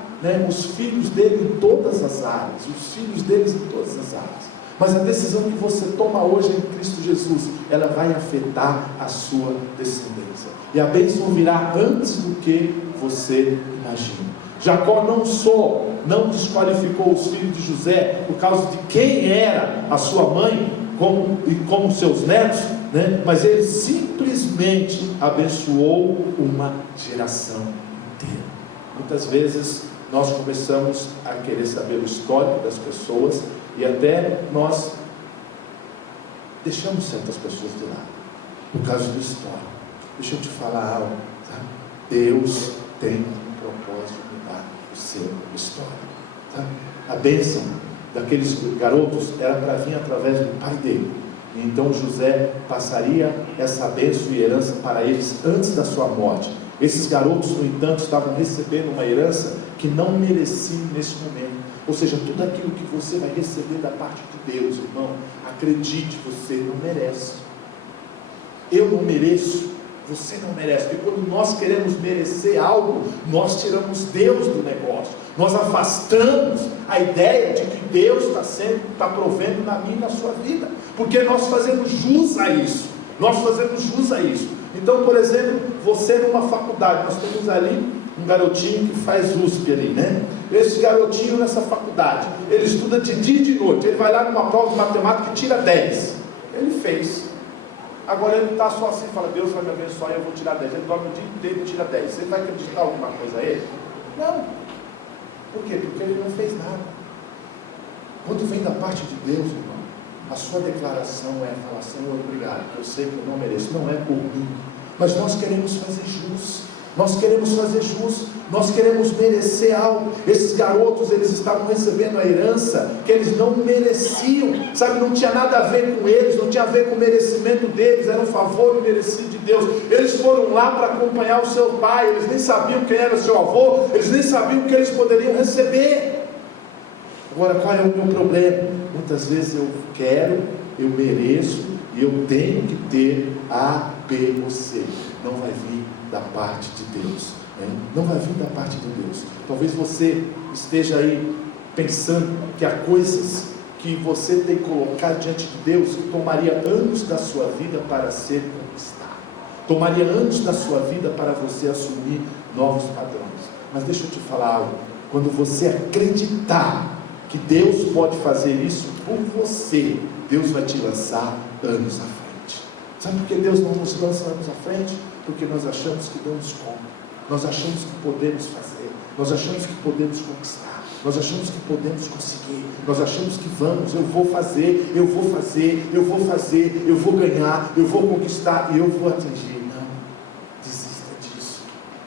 os filhos dele em todas as áreas, os filhos deles em todas as áreas. Mas a decisão que você toma hoje em Cristo Jesus, ela vai afetar a sua descendência. E a bênção virá antes do que você imagina. Jacó não desqualificou os filhos de José por causa de quem era a sua mãe, como seus netos, mas ele simplesmente abençoou uma geração inteira. Muitas vezes nós começamos a querer saber o histórico das pessoas e até nós deixamos certas pessoas de lado por causa do histórico. Deixa eu te falar algo, tá? Deus tem um propósito de mudar o seu histórico, tá? A bênção daqueles garotos era para vir através do pai dele. Então José passaria essa bênção e herança para eles antes da sua morte. Esses garotos, no entanto, estavam recebendo uma herança que não mereciam nesse momento. Ou seja, tudo aquilo que você vai receber da parte de Deus, irmão, acredite, você não merece. Eu não mereço, você não merece. Porque quando nós queremos merecer algo, nós tiramos Deus do negócio. Nós afastamos a ideia de que Deus está provendo na minha e na sua vida. Porque nós fazemos jus a isso. Nós fazemos jus a isso. Então, por exemplo, você numa faculdade, nós temos ali um garotinho que faz USP ali, Esse garotinho nessa faculdade, ele estuda de dia e de noite, ele vai lá numa prova de matemática e tira 10. Ele fez. Agora ele está só assim, fala, Deus vai me abençoar e eu vou tirar 10. Ele dorme o dia inteiro e tira 10. Você vai acreditar alguma coisa a ele? Não. Por quê? Porque ele não fez nada. Quando vem da parte de Deus, irmão, a sua declaração é falar, Senhor, obrigado, eu sei que eu não mereço, não é por mim, mas nós queremos fazer jus, nós queremos merecer algo. Esses garotos, eles estavam recebendo a herança que eles não mereciam, sabe, não tinha nada a ver com eles, não tinha a ver com o merecimento deles, era um favor merecido de Deus. Eles foram lá para acompanhar o seu pai, eles nem sabiam quem era o seu avô, eles nem sabiam o que eles poderiam receber. Agora, qual é o meu problema? Muitas vezes eu quero, eu mereço e eu tenho que ter A, B ou C. Não vai vir da parte de Deus, Não vai vir da parte de Deus. Talvez você esteja aí pensando que há coisas que você tem que colocar diante de Deus que tomaria anos da sua vida para ser conquistado. Tomaria anos da sua vida para você assumir novos padrões. Mas deixa eu te falar algo. Quando você acreditar que Deus pode fazer isso por você, Deus vai te lançar anos à frente. Sabe por que Deus não nos lança anos à frente? Porque nós achamos que damos conta, nós achamos que podemos fazer, nós achamos que podemos conquistar, nós achamos que podemos conseguir, nós achamos que vamos, eu vou fazer, eu vou ganhar, eu vou conquistar e eu vou atingir. Não, desista disso.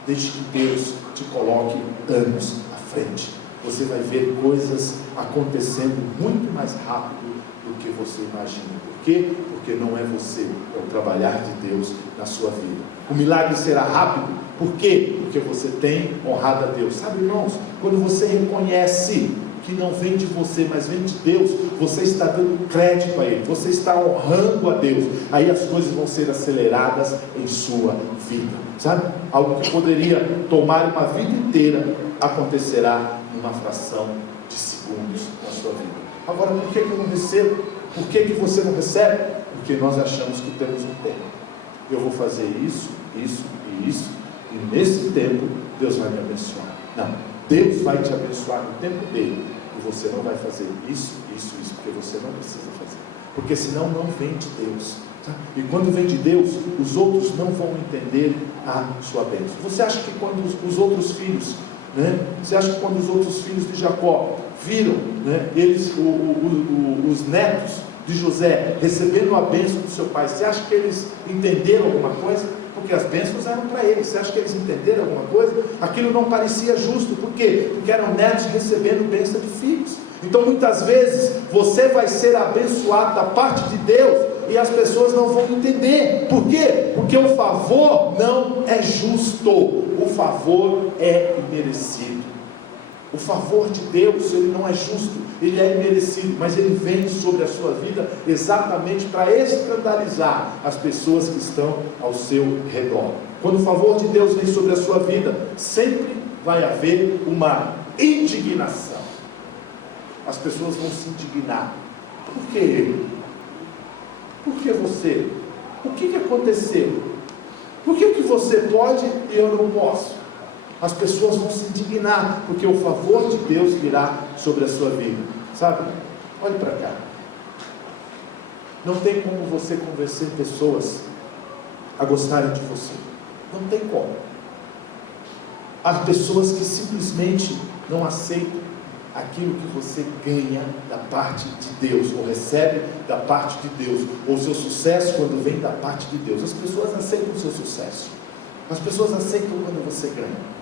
Deixe que Deus te coloque anos à frente. Você vai ver coisas acontecendo muito mais rápido do que você imagina. Por quê? Porque não é você, é o trabalhar de Deus na sua vida. O milagre será rápido. Por quê? Porque você tem honrado a Deus. Sabe, irmãos, quando você reconhece que não vem de você, mas vem de Deus, você está dando crédito a Ele, você está honrando a Deus, aí as coisas vão ser aceleradas em sua vida. Sabe? Algo que poderia tomar uma vida inteira, acontecerá numa fração de segundos na sua vida. Agora, por que eu não recebo? Por que você não recebe? Porque nós achamos que temos um tempo. Eu vou fazer isso, isso e isso, e nesse tempo Deus vai me abençoar. Não, Deus vai te abençoar no tempo dele, e você não vai fazer isso, porque você não precisa fazer, porque senão não vem de Deus, tá? E quando vem de Deus, os outros não vão entender a sua bênção. Você acha que quando os outros filhos, você acha que quando os outros filhos de Jacó viram, eles, os netos de José recebendo a bênção do seu pai, você acha que eles entenderam alguma coisa? Porque as bênçãos eram para eles. Você acha que eles entenderam alguma coisa? Aquilo não parecia justo. Por quê? Porque eram netos recebendo bênção de filhos. Então muitas vezes você vai ser abençoado da parte de Deus e as pessoas não vão entender. Por quê? Porque o favor não é justo, o favor é imerecido. O favor de Deus, ele não é justo, ele é imerecido, mas ele vem sobre a sua vida exatamente para escandalizar as pessoas que estão ao seu redor. Quando o favor de Deus vem sobre a sua vida, sempre vai haver uma indignação. As pessoas vão se indignar. Por que ele? Por que você? O que aconteceu? Por que você pode e eu não posso? As pessoas vão se indignar, porque o favor de Deus virá sobre a sua vida. Sabe? Olhe para cá. Não tem como você convencer pessoas a gostarem de você. Não tem como. Há pessoas que simplesmente não aceitam aquilo que você ganha da parte de Deus, ou recebe da parte de Deus, ou o seu sucesso quando vem da parte de Deus. As pessoas aceitam o seu sucesso. As pessoas aceitam quando você ganha.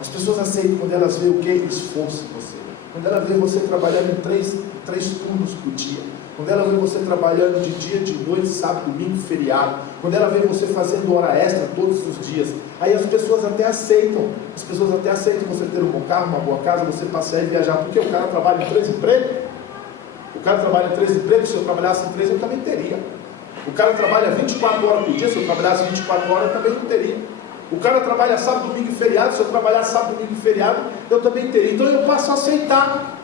As pessoas aceitam quando elas veem o que? Esforço em você. Quando ela vê você trabalhando em três turnos por dia. Quando ela vê você trabalhando de dia, de noite, sábado, domingo, feriado. Quando ela vê você fazendo hora extra todos os dias. Aí as pessoas até aceitam. As pessoas até aceitam você ter um bom carro, uma boa casa, você passear e viajar. Porque o cara trabalha em 3 empregos. O cara trabalha em 3 empregos. Se eu trabalhasse em 3, eu também teria. O cara trabalha 24 horas por dia. Se eu trabalhasse 24 horas, eu também não teria. O cara trabalha sábado, domingo e feriado. Se eu trabalhar sábado, domingo e feriado, eu também teria. Então eu passo a aceitar.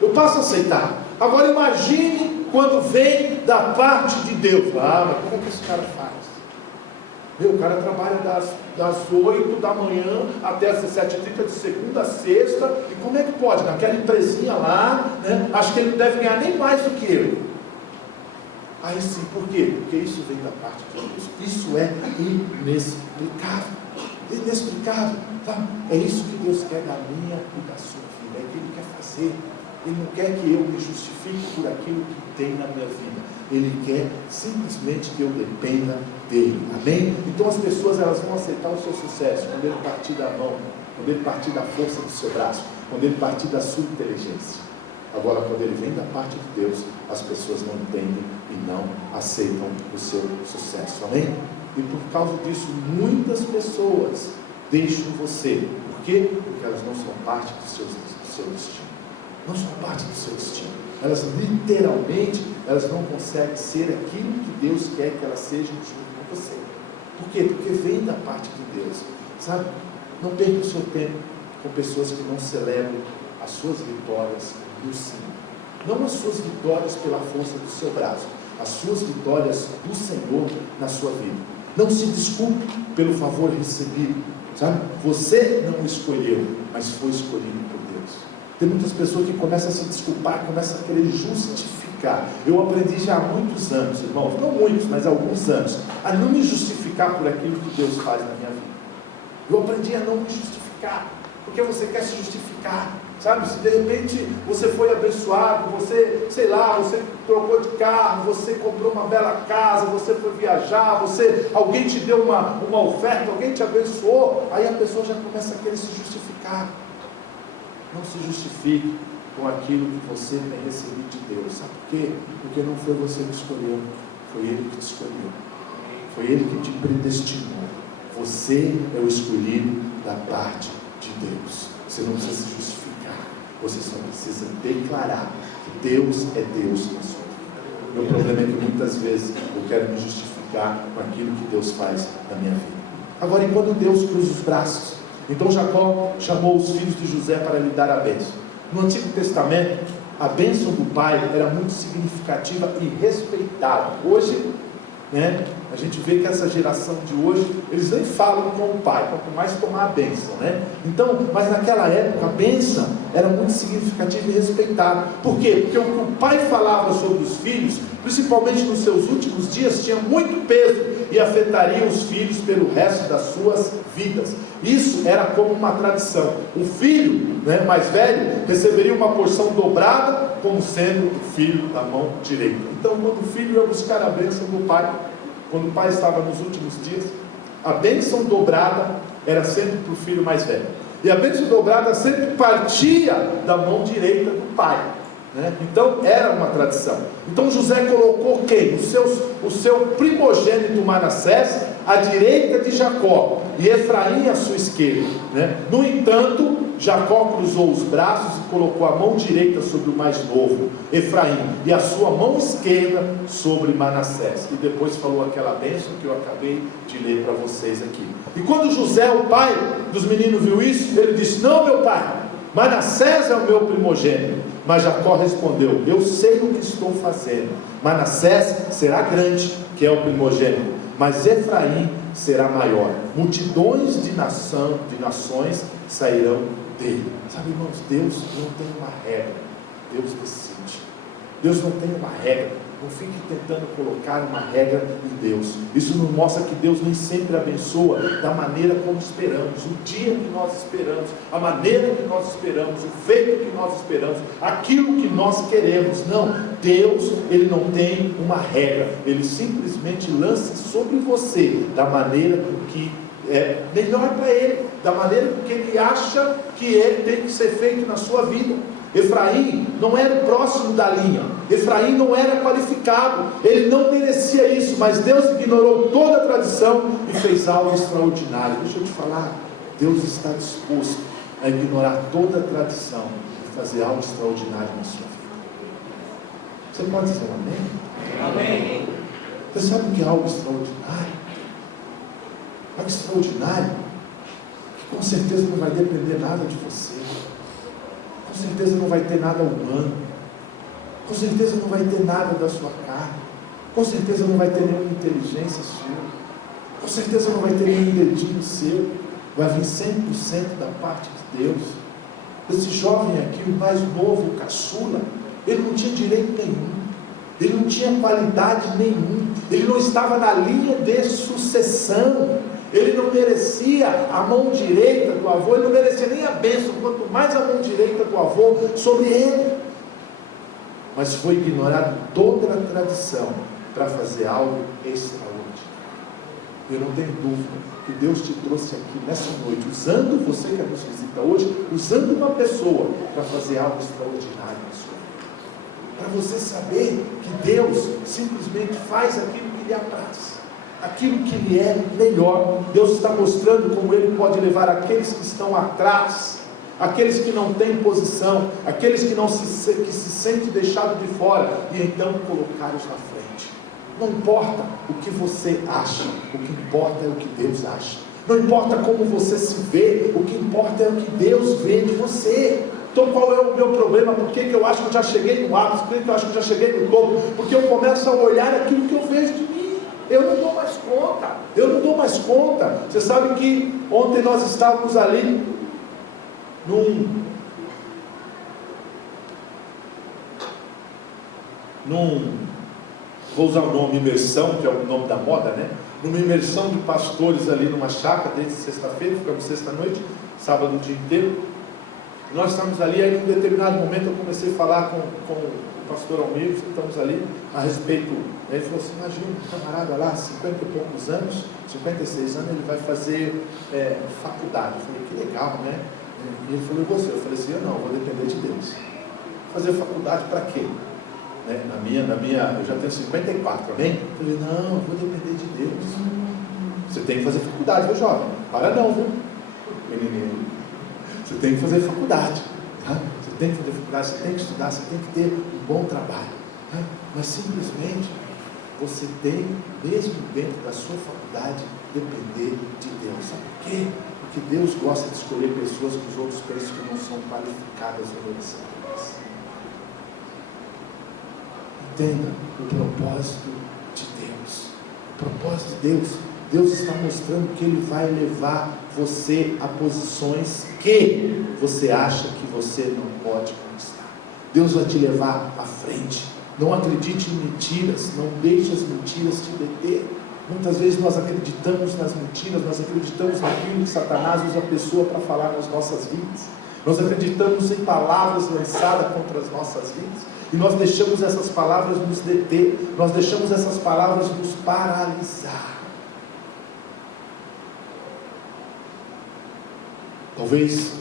Eu passo a aceitar. Agora imagine quando vem da parte de Deus. Ah, mas como é que esse cara faz? O cara trabalha das 8 da manhã até as 17h30, de segunda a sexta. E como é que pode? Naquela empresinha lá, né? Acho que ele não deve ganhar nem mais do que eu. Aí sim, por quê? Porque isso vem da parte de Deus. Isso é inexplicável. Inexplicável. Tá? É isso que Deus quer da minha e da sua vida. É o que Ele quer fazer. Ele não quer que eu me justifique por aquilo que tem na minha vida. Ele quer simplesmente que eu dependa dele. Amém? Então as pessoas elas vão aceitar o seu sucesso quando ele partir da mão, quando ele partir da força do seu braço, quando ele partir da sua inteligência. Agora, quando ele vem da parte de Deus, as pessoas não entendem e não aceitam o seu sucesso. Amém? E por causa disso, muitas pessoas deixam você. Por quê? Porque elas não são parte do seu destino. Não são parte do seu destino. Elas literalmente, elas não conseguem ser aquilo que Deus quer que elas sejam junto com você. Por quê? Porque vem da parte de Deus. Sabe? Não perca o seu tempo com pessoas que não celebram as suas vitórias do Senhor. Não as suas vitórias pela força do seu braço, as suas vitórias do Senhor na sua vida. Não se desculpe pelo favor recebido, sabe? Você não escolheu, mas foi escolhido por Deus. Tem muitas pessoas que começam a se desculpar, começam a querer justificar. Eu aprendi já há muitos anos, irmãos, não muitos, mas alguns anos, a não me justificar por aquilo que Deus faz na minha vida. Eu aprendi a não me justificar, porque você quer se justificar. Sabe, se de repente você foi abençoado, você, sei lá, você trocou de carro, você comprou uma bela casa, você foi viajar, alguém te deu uma oferta, alguém te abençoou, aí a pessoa já começa a querer se justificar. Não se justifique com aquilo que você tem recebido de Deus. Sabe por quê? Porque não foi você que escolheu, foi Ele que te escolheu, foi Ele que te predestinou. Você é o escolhido da parte de Deus. Você não precisa se justificar. Você só precisa declarar que Deus é Deus na sua vida. Meu problema é que muitas vezes eu quero me justificar com aquilo que Deus faz na minha vida. Agora, e quando Deus cruza os braços? Então Jacó chamou os filhos de José para lhe dar a bênção. No Antigo Testamento, a bênção do pai era muito significativa e respeitada. Hoje, a gente vê que essa geração de hoje, eles nem falam com o pai, quanto mais tomar a bênção, Então, mas naquela época, a bênção era muito significativa e respeitada. Por quê? Porque o que o pai falava sobre os filhos, principalmente nos seus últimos dias, tinha muito peso e afetaria os filhos pelo resto das suas vidas. Isso era como uma tradição. O filho, mais velho, receberia uma porção dobrada, como sendo o filho da mão direita. Então, quando o filho ia buscar a bênção do pai, quando o pai estava nos últimos dias, a bênção dobrada era sempre para o filho mais velho. E a bênção dobrada sempre partia da mão direita do pai. né? Então era uma tradição. Então José colocou quem? O seu primogênito Manassés à direita de Jacó e Efraim à sua esquerda, né? No entanto, Jacó cruzou os braços e colocou a mão direita sobre o mais novo, Efraim, e a sua mão esquerda sobre Manassés. E depois falou aquela bênção que eu acabei de ler para vocês aqui. E quando José, o pai dos meninos, viu isso, ele disse: não, meu pai, Manassés é o meu primogênito. Mas Jacó respondeu: eu sei o que estou fazendo. Manassés será grande, que é o primogênito, mas Efraim será maior. Multidões de nações sairão dele. Sabe, irmãos, Deus não tem uma regra, Deus decide. Deus não tem uma regra. Não fique tentando colocar uma regra em Deus. Isso nos mostra que Deus nem sempre abençoa da maneira como esperamos, o dia que nós esperamos, a maneira que nós esperamos, o feito que nós esperamos, aquilo que nós queremos. Não, Deus, Ele não tem uma regra. Ele simplesmente lança sobre você da maneira que é melhor para Ele, da maneira que Ele acha que tem que ser feito na sua vida. Efraim não era o próximo da linha, Efraim não era qualificado, ele não merecia isso, mas Deus ignorou toda a tradição e fez algo extraordinário. Deixa eu te falar, Deus está disposto a ignorar toda a tradição e fazer algo extraordinário na sua vida. Você pode dizer amém? Amém. Você sabe o que é algo extraordinário? Algo extraordinário que com certeza não vai depender nada de você, com certeza não vai ter nada humano, com certeza não vai ter nada da sua carne, com certeza não vai ter nenhuma inteligência sua, com certeza não vai ter nenhum dedinho seu, vai vir 100% da parte de Deus. Esse jovem aqui, o mais novo, o caçula, ele não tinha direito nenhum, ele não tinha qualidade nenhuma, ele não estava na linha de sucessão, ele não merecia a mão direita do avô, ele não merecia nem a bênção, quanto mais a mão direita do avô sobre ele. Mas foi ignorado toda a tradição para fazer algo extraordinário. Eu não tenho dúvida que Deus te trouxe aqui nessa noite, usando você que nos visita hoje, usando uma pessoa para fazer algo extraordinário na sua vida. Para você saber que Deus simplesmente faz aquilo que lhe apraz, aquilo que lhe é melhor. Deus está mostrando como Ele pode levar aqueles que estão atrás, aqueles que não têm posição, aqueles que se sentem deixados de fora, e então colocá-los na frente. Não importa o que você acha, o que importa é o que Deus acha. Não importa como você se vê, o que importa é o que Deus vê de você. Então qual é o meu problema? Por que eu acho que eu já cheguei no ápice? Por que eu acho que eu já cheguei no topo? Porque eu começo a olhar aquilo que eu vejo de mim. Eu não dou mais conta, eu não dou mais conta. Você sabe que ontem nós estávamos ali vou usar o nome imersão, que é o nome da moda, né? Numa imersão de pastores ali numa chácara, desde sexta-feira, ficamos sexta-noite, sábado o dia inteiro. Nós estamos ali, aí em um determinado momento eu comecei a falar com o pastor Almir, estamos ali a respeito, ele falou assim: imagina um camarada lá, 50 e poucos anos, 56 anos, ele vai fazer faculdade. Eu falei: que legal, né? E ele falou: e você? Eu falei assim: eu não, vou depender de Deus. Fazer faculdade para quê? Né? Na minha, eu já tenho 54, amém? Eu falei: não, eu vou depender de Deus. Você tem que fazer faculdade, meu jovem. Para não, viu? Menininho. Você tem que fazer faculdade, tá? Você tem que fazer faculdade, você tem que estudar, você tem que ter um bom trabalho, tá? Mas simplesmente você tem, mesmo dentro da sua faculdade, depender de Deus. Sabe por quê? Porque Deus gosta de escolher pessoas que os outros pensam que não são qualificadas em obedecer a Deus. Entenda o propósito de Deus. O propósito de Deus. Deus está mostrando que Ele vai levar você a posições que você acha que você não pode conquistar. Deus vai te levar à frente. Não acredite em mentiras, não deixe as mentiras te deter. Muitas vezes nós acreditamos nas mentiras, nós acreditamos naquilo que Satanás usa a pessoa para falar nas nossas vidas. Nós acreditamos em palavras lançadas contra as nossas vidas, e nós deixamos essas palavras nos deter, nós deixamos essas palavras nos paralisar. Talvez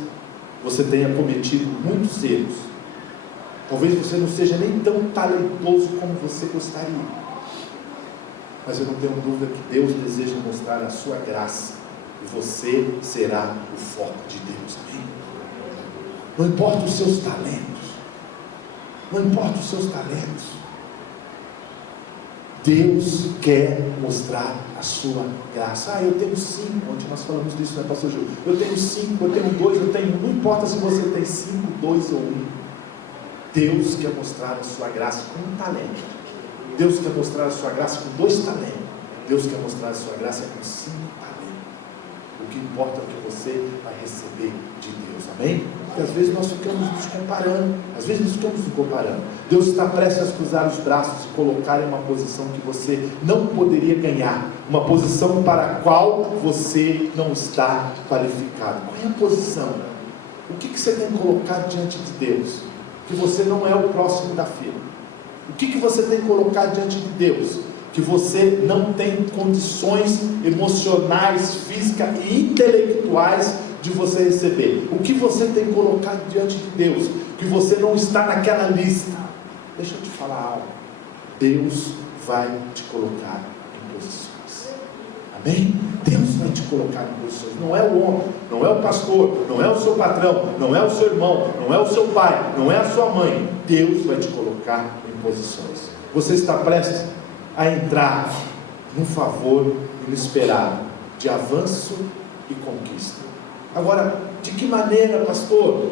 você tenha cometido muitos erros, Talvez você não seja nem tão talentoso como você gostaria. Mas eu não tenho dúvida que Deus deseja mostrar a sua graça. E você será o foco de Deus. Amém? Não importa os seus talentos. Não importa os seus talentos. Deus quer mostrar a sua graça. Eu tenho 5. Ontem nós falamos disso, né, pastor Gil? Eu tenho 5, eu tenho 2, eu tenho 1. Não importa se você tem 5, 2 ou 1. Deus quer mostrar a sua graça com um talento. Deus quer mostrar a sua graça com 2 talentos. Deus quer mostrar a sua graça com 5 talentos. O que importa é o que você vai receber de Deus. Amém? Porque às vezes nós ficamos nos comparando. Deus está prestes a cruzar os braços e colocar em uma posição que você não poderia ganhar. Uma posição para a qual você não está qualificado. Qual é a posição? O que você tem colocado diante de Deus? Que você não é o próximo da fila. O que você tem colocado diante de Deus? Que você não tem condições emocionais, físicas e intelectuais de você receber. O que você tem colocado diante de Deus? Que você não está naquela lista. Deixa eu te falar algo. Deus vai te colocar em posições. Amém? Deus vai te colocar em posições. Não é o homem, não é o pastor, não é o seu patrão, não é o seu irmão, não é o seu pai, não é a sua mãe. Deus vai te colocar em posições. Você está prestes a entrar num favor inesperado de avanço e conquista. Agora, de que maneira, pastor?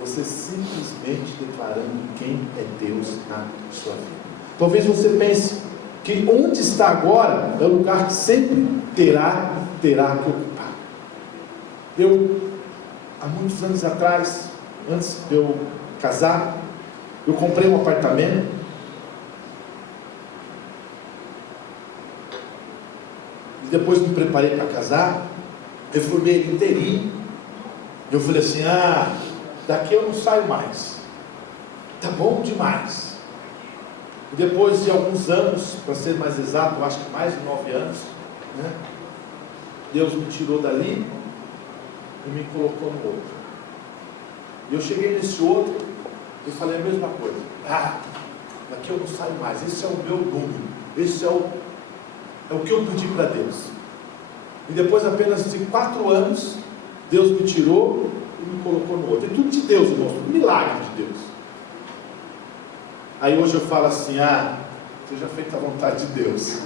Você simplesmente declarando quem é Deus na sua vida. Talvez você pense que onde está agora é o lugar que sempre terá que ocupar. Há muitos anos atrás, antes de eu casar, eu comprei um apartamento. E depois me preparei para casar. Eu formei ele inteirinho. Eu falei assim, daqui eu não saio mais. Tá bom demais. E depois de alguns anos, para ser mais exato, eu acho que mais de 9 anos, né? Deus me tirou dali e me colocou no outro. E eu cheguei nesse outro e falei a mesma coisa. Daqui eu não saio mais. Esse é o meu número. Esse é o que eu pedi para Deus. E depois apenas de 4 anos, Deus me tirou e me colocou no outro. É tudo de Deus, irmão. Um milagre de Deus. Aí hoje eu falo assim, seja feita a vontade de Deus.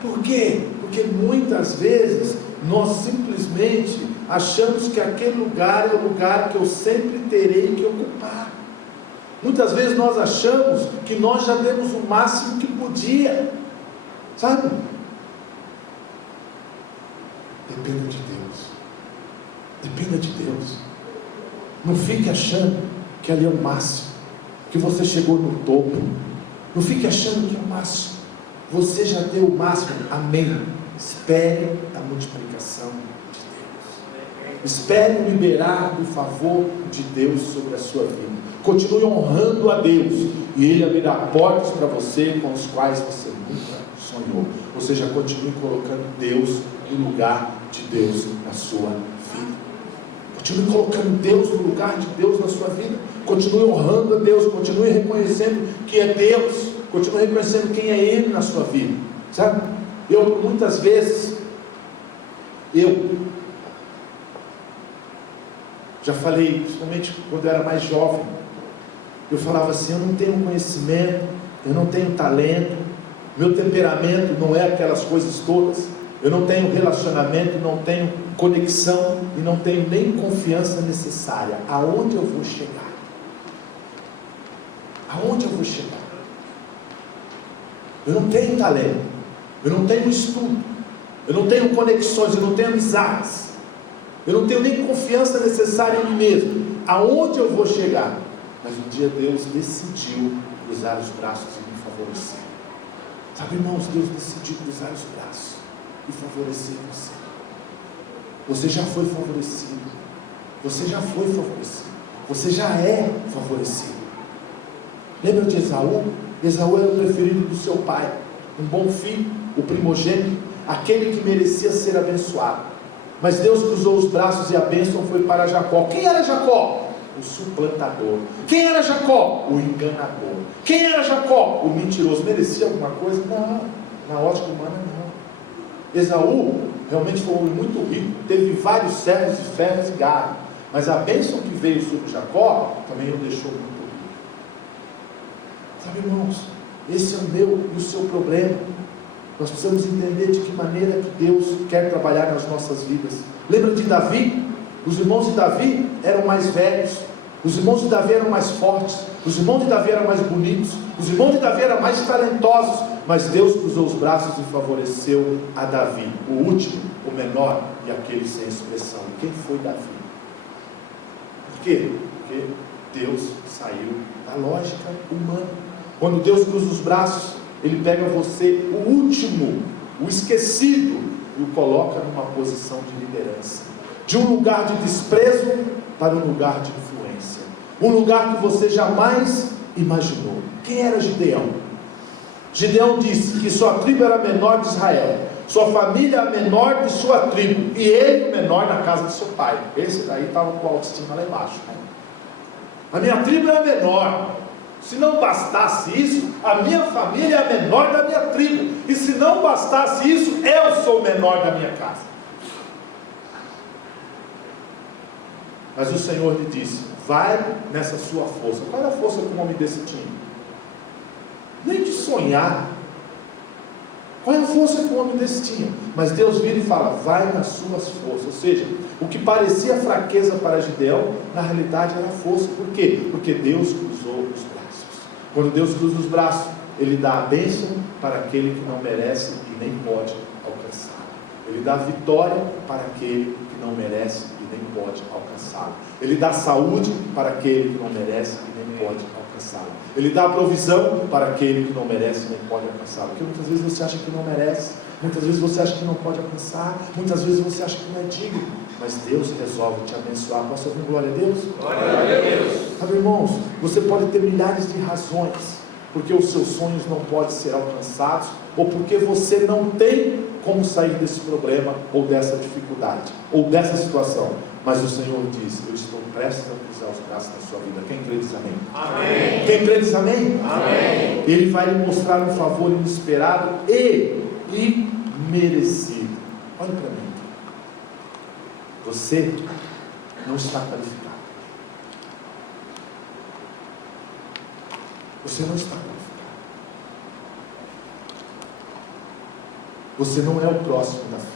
Por quê? Porque muitas vezes nós simplesmente achamos que aquele lugar é o lugar que eu sempre terei que ocupar. Muitas vezes nós achamos que nós já demos o máximo que podia. Sabe? Dependa de Deus. Dependa de Deus. Não fique achando que ali é o máximo, que você chegou no topo. Não fique achando que é o máximo. Você já deu o máximo. Amém. Espere a multiplicação de Deus. Espere o liberar do favor de Deus sobre a sua vida. Continue honrando a Deus e Ele abrirá portas para você com os quais você nunca sonhou. Ou seja, continue colocando Deus no lugar de Deus na sua vida. Continue colocando Deus no lugar de Deus na sua vida. Continue honrando a Deus. Continue reconhecendo que é Deus. Continue reconhecendo quem é Ele na sua vida. Sabe? Muitas vezes, já falei, principalmente quando eu era mais jovem, eu falava assim, eu não tenho conhecimento, eu não tenho talento, meu temperamento não é aquelas coisas todas, eu não tenho relacionamento, não tenho conexão e não tenho nem confiança necessária. Aonde eu vou chegar? Aonde eu vou chegar? Eu não tenho talento, eu não tenho estudo, eu não tenho conexões, eu não tenho amizades, eu não tenho nem confiança necessária em mim mesmo. Aonde eu vou chegar? Mas um dia Deus decidiu cruzar os braços e me favorecer. Sabe, irmãos, Deus decidiu cruzar os braços e favorecer você. Você já foi favorecido. Você já foi favorecido. Você já é favorecido. Lembra de Esaú? Esaú era o preferido do seu pai, um bom filho, o primogênito, aquele que merecia ser abençoado. Mas Deus cruzou os braços e a bênção foi para Jacó. Quem era Jacó? O suplantador. Quem era Jacó? O enganador. Quem era Jacó? O mentiroso. Merecia alguma coisa? Não, na ótica humana não. Esaú realmente foi um homem muito rico, teve vários servos e ferros e gado, mas a bênção que veio sobre Jacó também o deixou muito rico. Sabe, irmãos, esse é o meu e o seu problema. Nós precisamos entender de que maneira que Deus quer trabalhar nas nossas vidas. Lembra de Davi? Os irmãos de Davi eram mais velhos, os irmãos de Davi eram mais fortes, os irmãos de Davi eram mais bonitos, os irmãos de Davi eram mais talentosos, mas Deus cruzou os braços e favoreceu a Davi, o último, o menor e aquele sem expressão. Quem foi Davi? Por quê? Porque Deus saiu da lógica humana. Quando Deus cruza os braços, Ele pega você, o último, o esquecido, e o coloca numa posição de liderança, de um lugar de desprezo para um lugar de influência, um lugar que você jamais imaginou. Quem era Gideão? Gideão disse que sua tribo era a menor de Israel, sua família a menor de sua tribo, e ele o menor na casa de seu pai. Esse daí estava com a autoestima lá embaixo, né? A minha tribo é a menor. Se não bastasse isso, a minha família é a menor da minha tribo, e se não bastasse isso, eu sou o menor da minha casa. Mas o Senhor lhe disse: vai nessa sua força. Qual era a força que um homem desse tinha? Nem de sonhar. Qual é a força que um homem desse tinha? Mas Deus vira e fala: vai nas suas forças. Ou seja, o que parecia fraqueza para Gideão, na realidade era força. Por quê? Porque Deus cruzou os braços. Quando Deus cruza os braços, Ele dá a bênção para aquele que não merece e nem pode alcançar. Ele dá vitória para aquele que não merece e nem pode alcançá-lo. Ele dá saúde para aquele que não merece e nem pode alcançá-lo. Ele dá provisão para aquele que não merece e nem pode alcançá-lo. Porque muitas vezes você acha que não merece, muitas vezes você acha que não pode alcançar, muitas vezes você acha que não é digno, mas Deus resolve te abençoar. Posso ouvir glória a Deus? Glória a Deus. Sabe, irmãos, você pode ter milhares de razões porque os seus sonhos não podem ser alcançados, ou porque você não tem como sair desse problema, ou dessa dificuldade, ou dessa situação. Mas o Senhor diz: eu estou prestes a cruzar os braços na sua vida. Quem crê diz amém? Amém. Quem crê diz amém? Amém. Ele vai lhe mostrar um favor inesperado e imerecido. Olha para mim. Você não está qualificado. Você não está qualificado. Você não é o próximo da fila.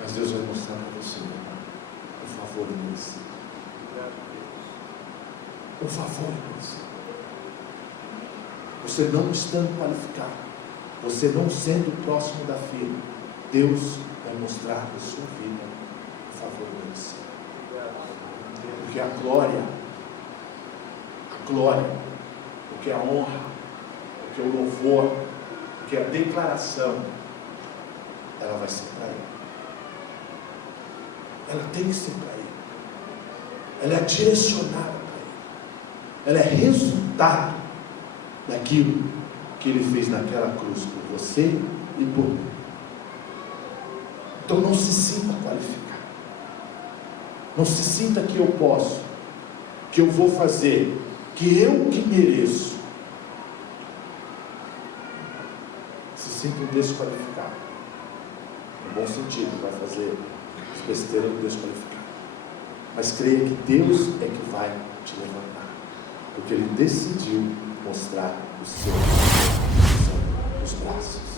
Mas Deus vai mostrar para você o favor imerecido. O favor imerecido. Você não estando qualificado, você não sendo o próximo da fila, Deus vai mostrar para a sua vida o favor imerecido. Porque a glória, porque a honra, porque o louvor, porque a declaração, ela vai ser para Ele. Ela tem que ser para Ele. Ela é direcionada para Ele. Ela é resultado daquilo que Ele fez naquela cruz por você e por mim. Então não se sinta qualificado. Não se sinta que eu posso, que eu vou fazer, que eu que mereço. Se sinta um desqualificado. No bom sentido, vai fazer as besteiras do desqualificado. Mas creia que Deus é que vai te levantar. Porque Ele decidiu mostrar os braços.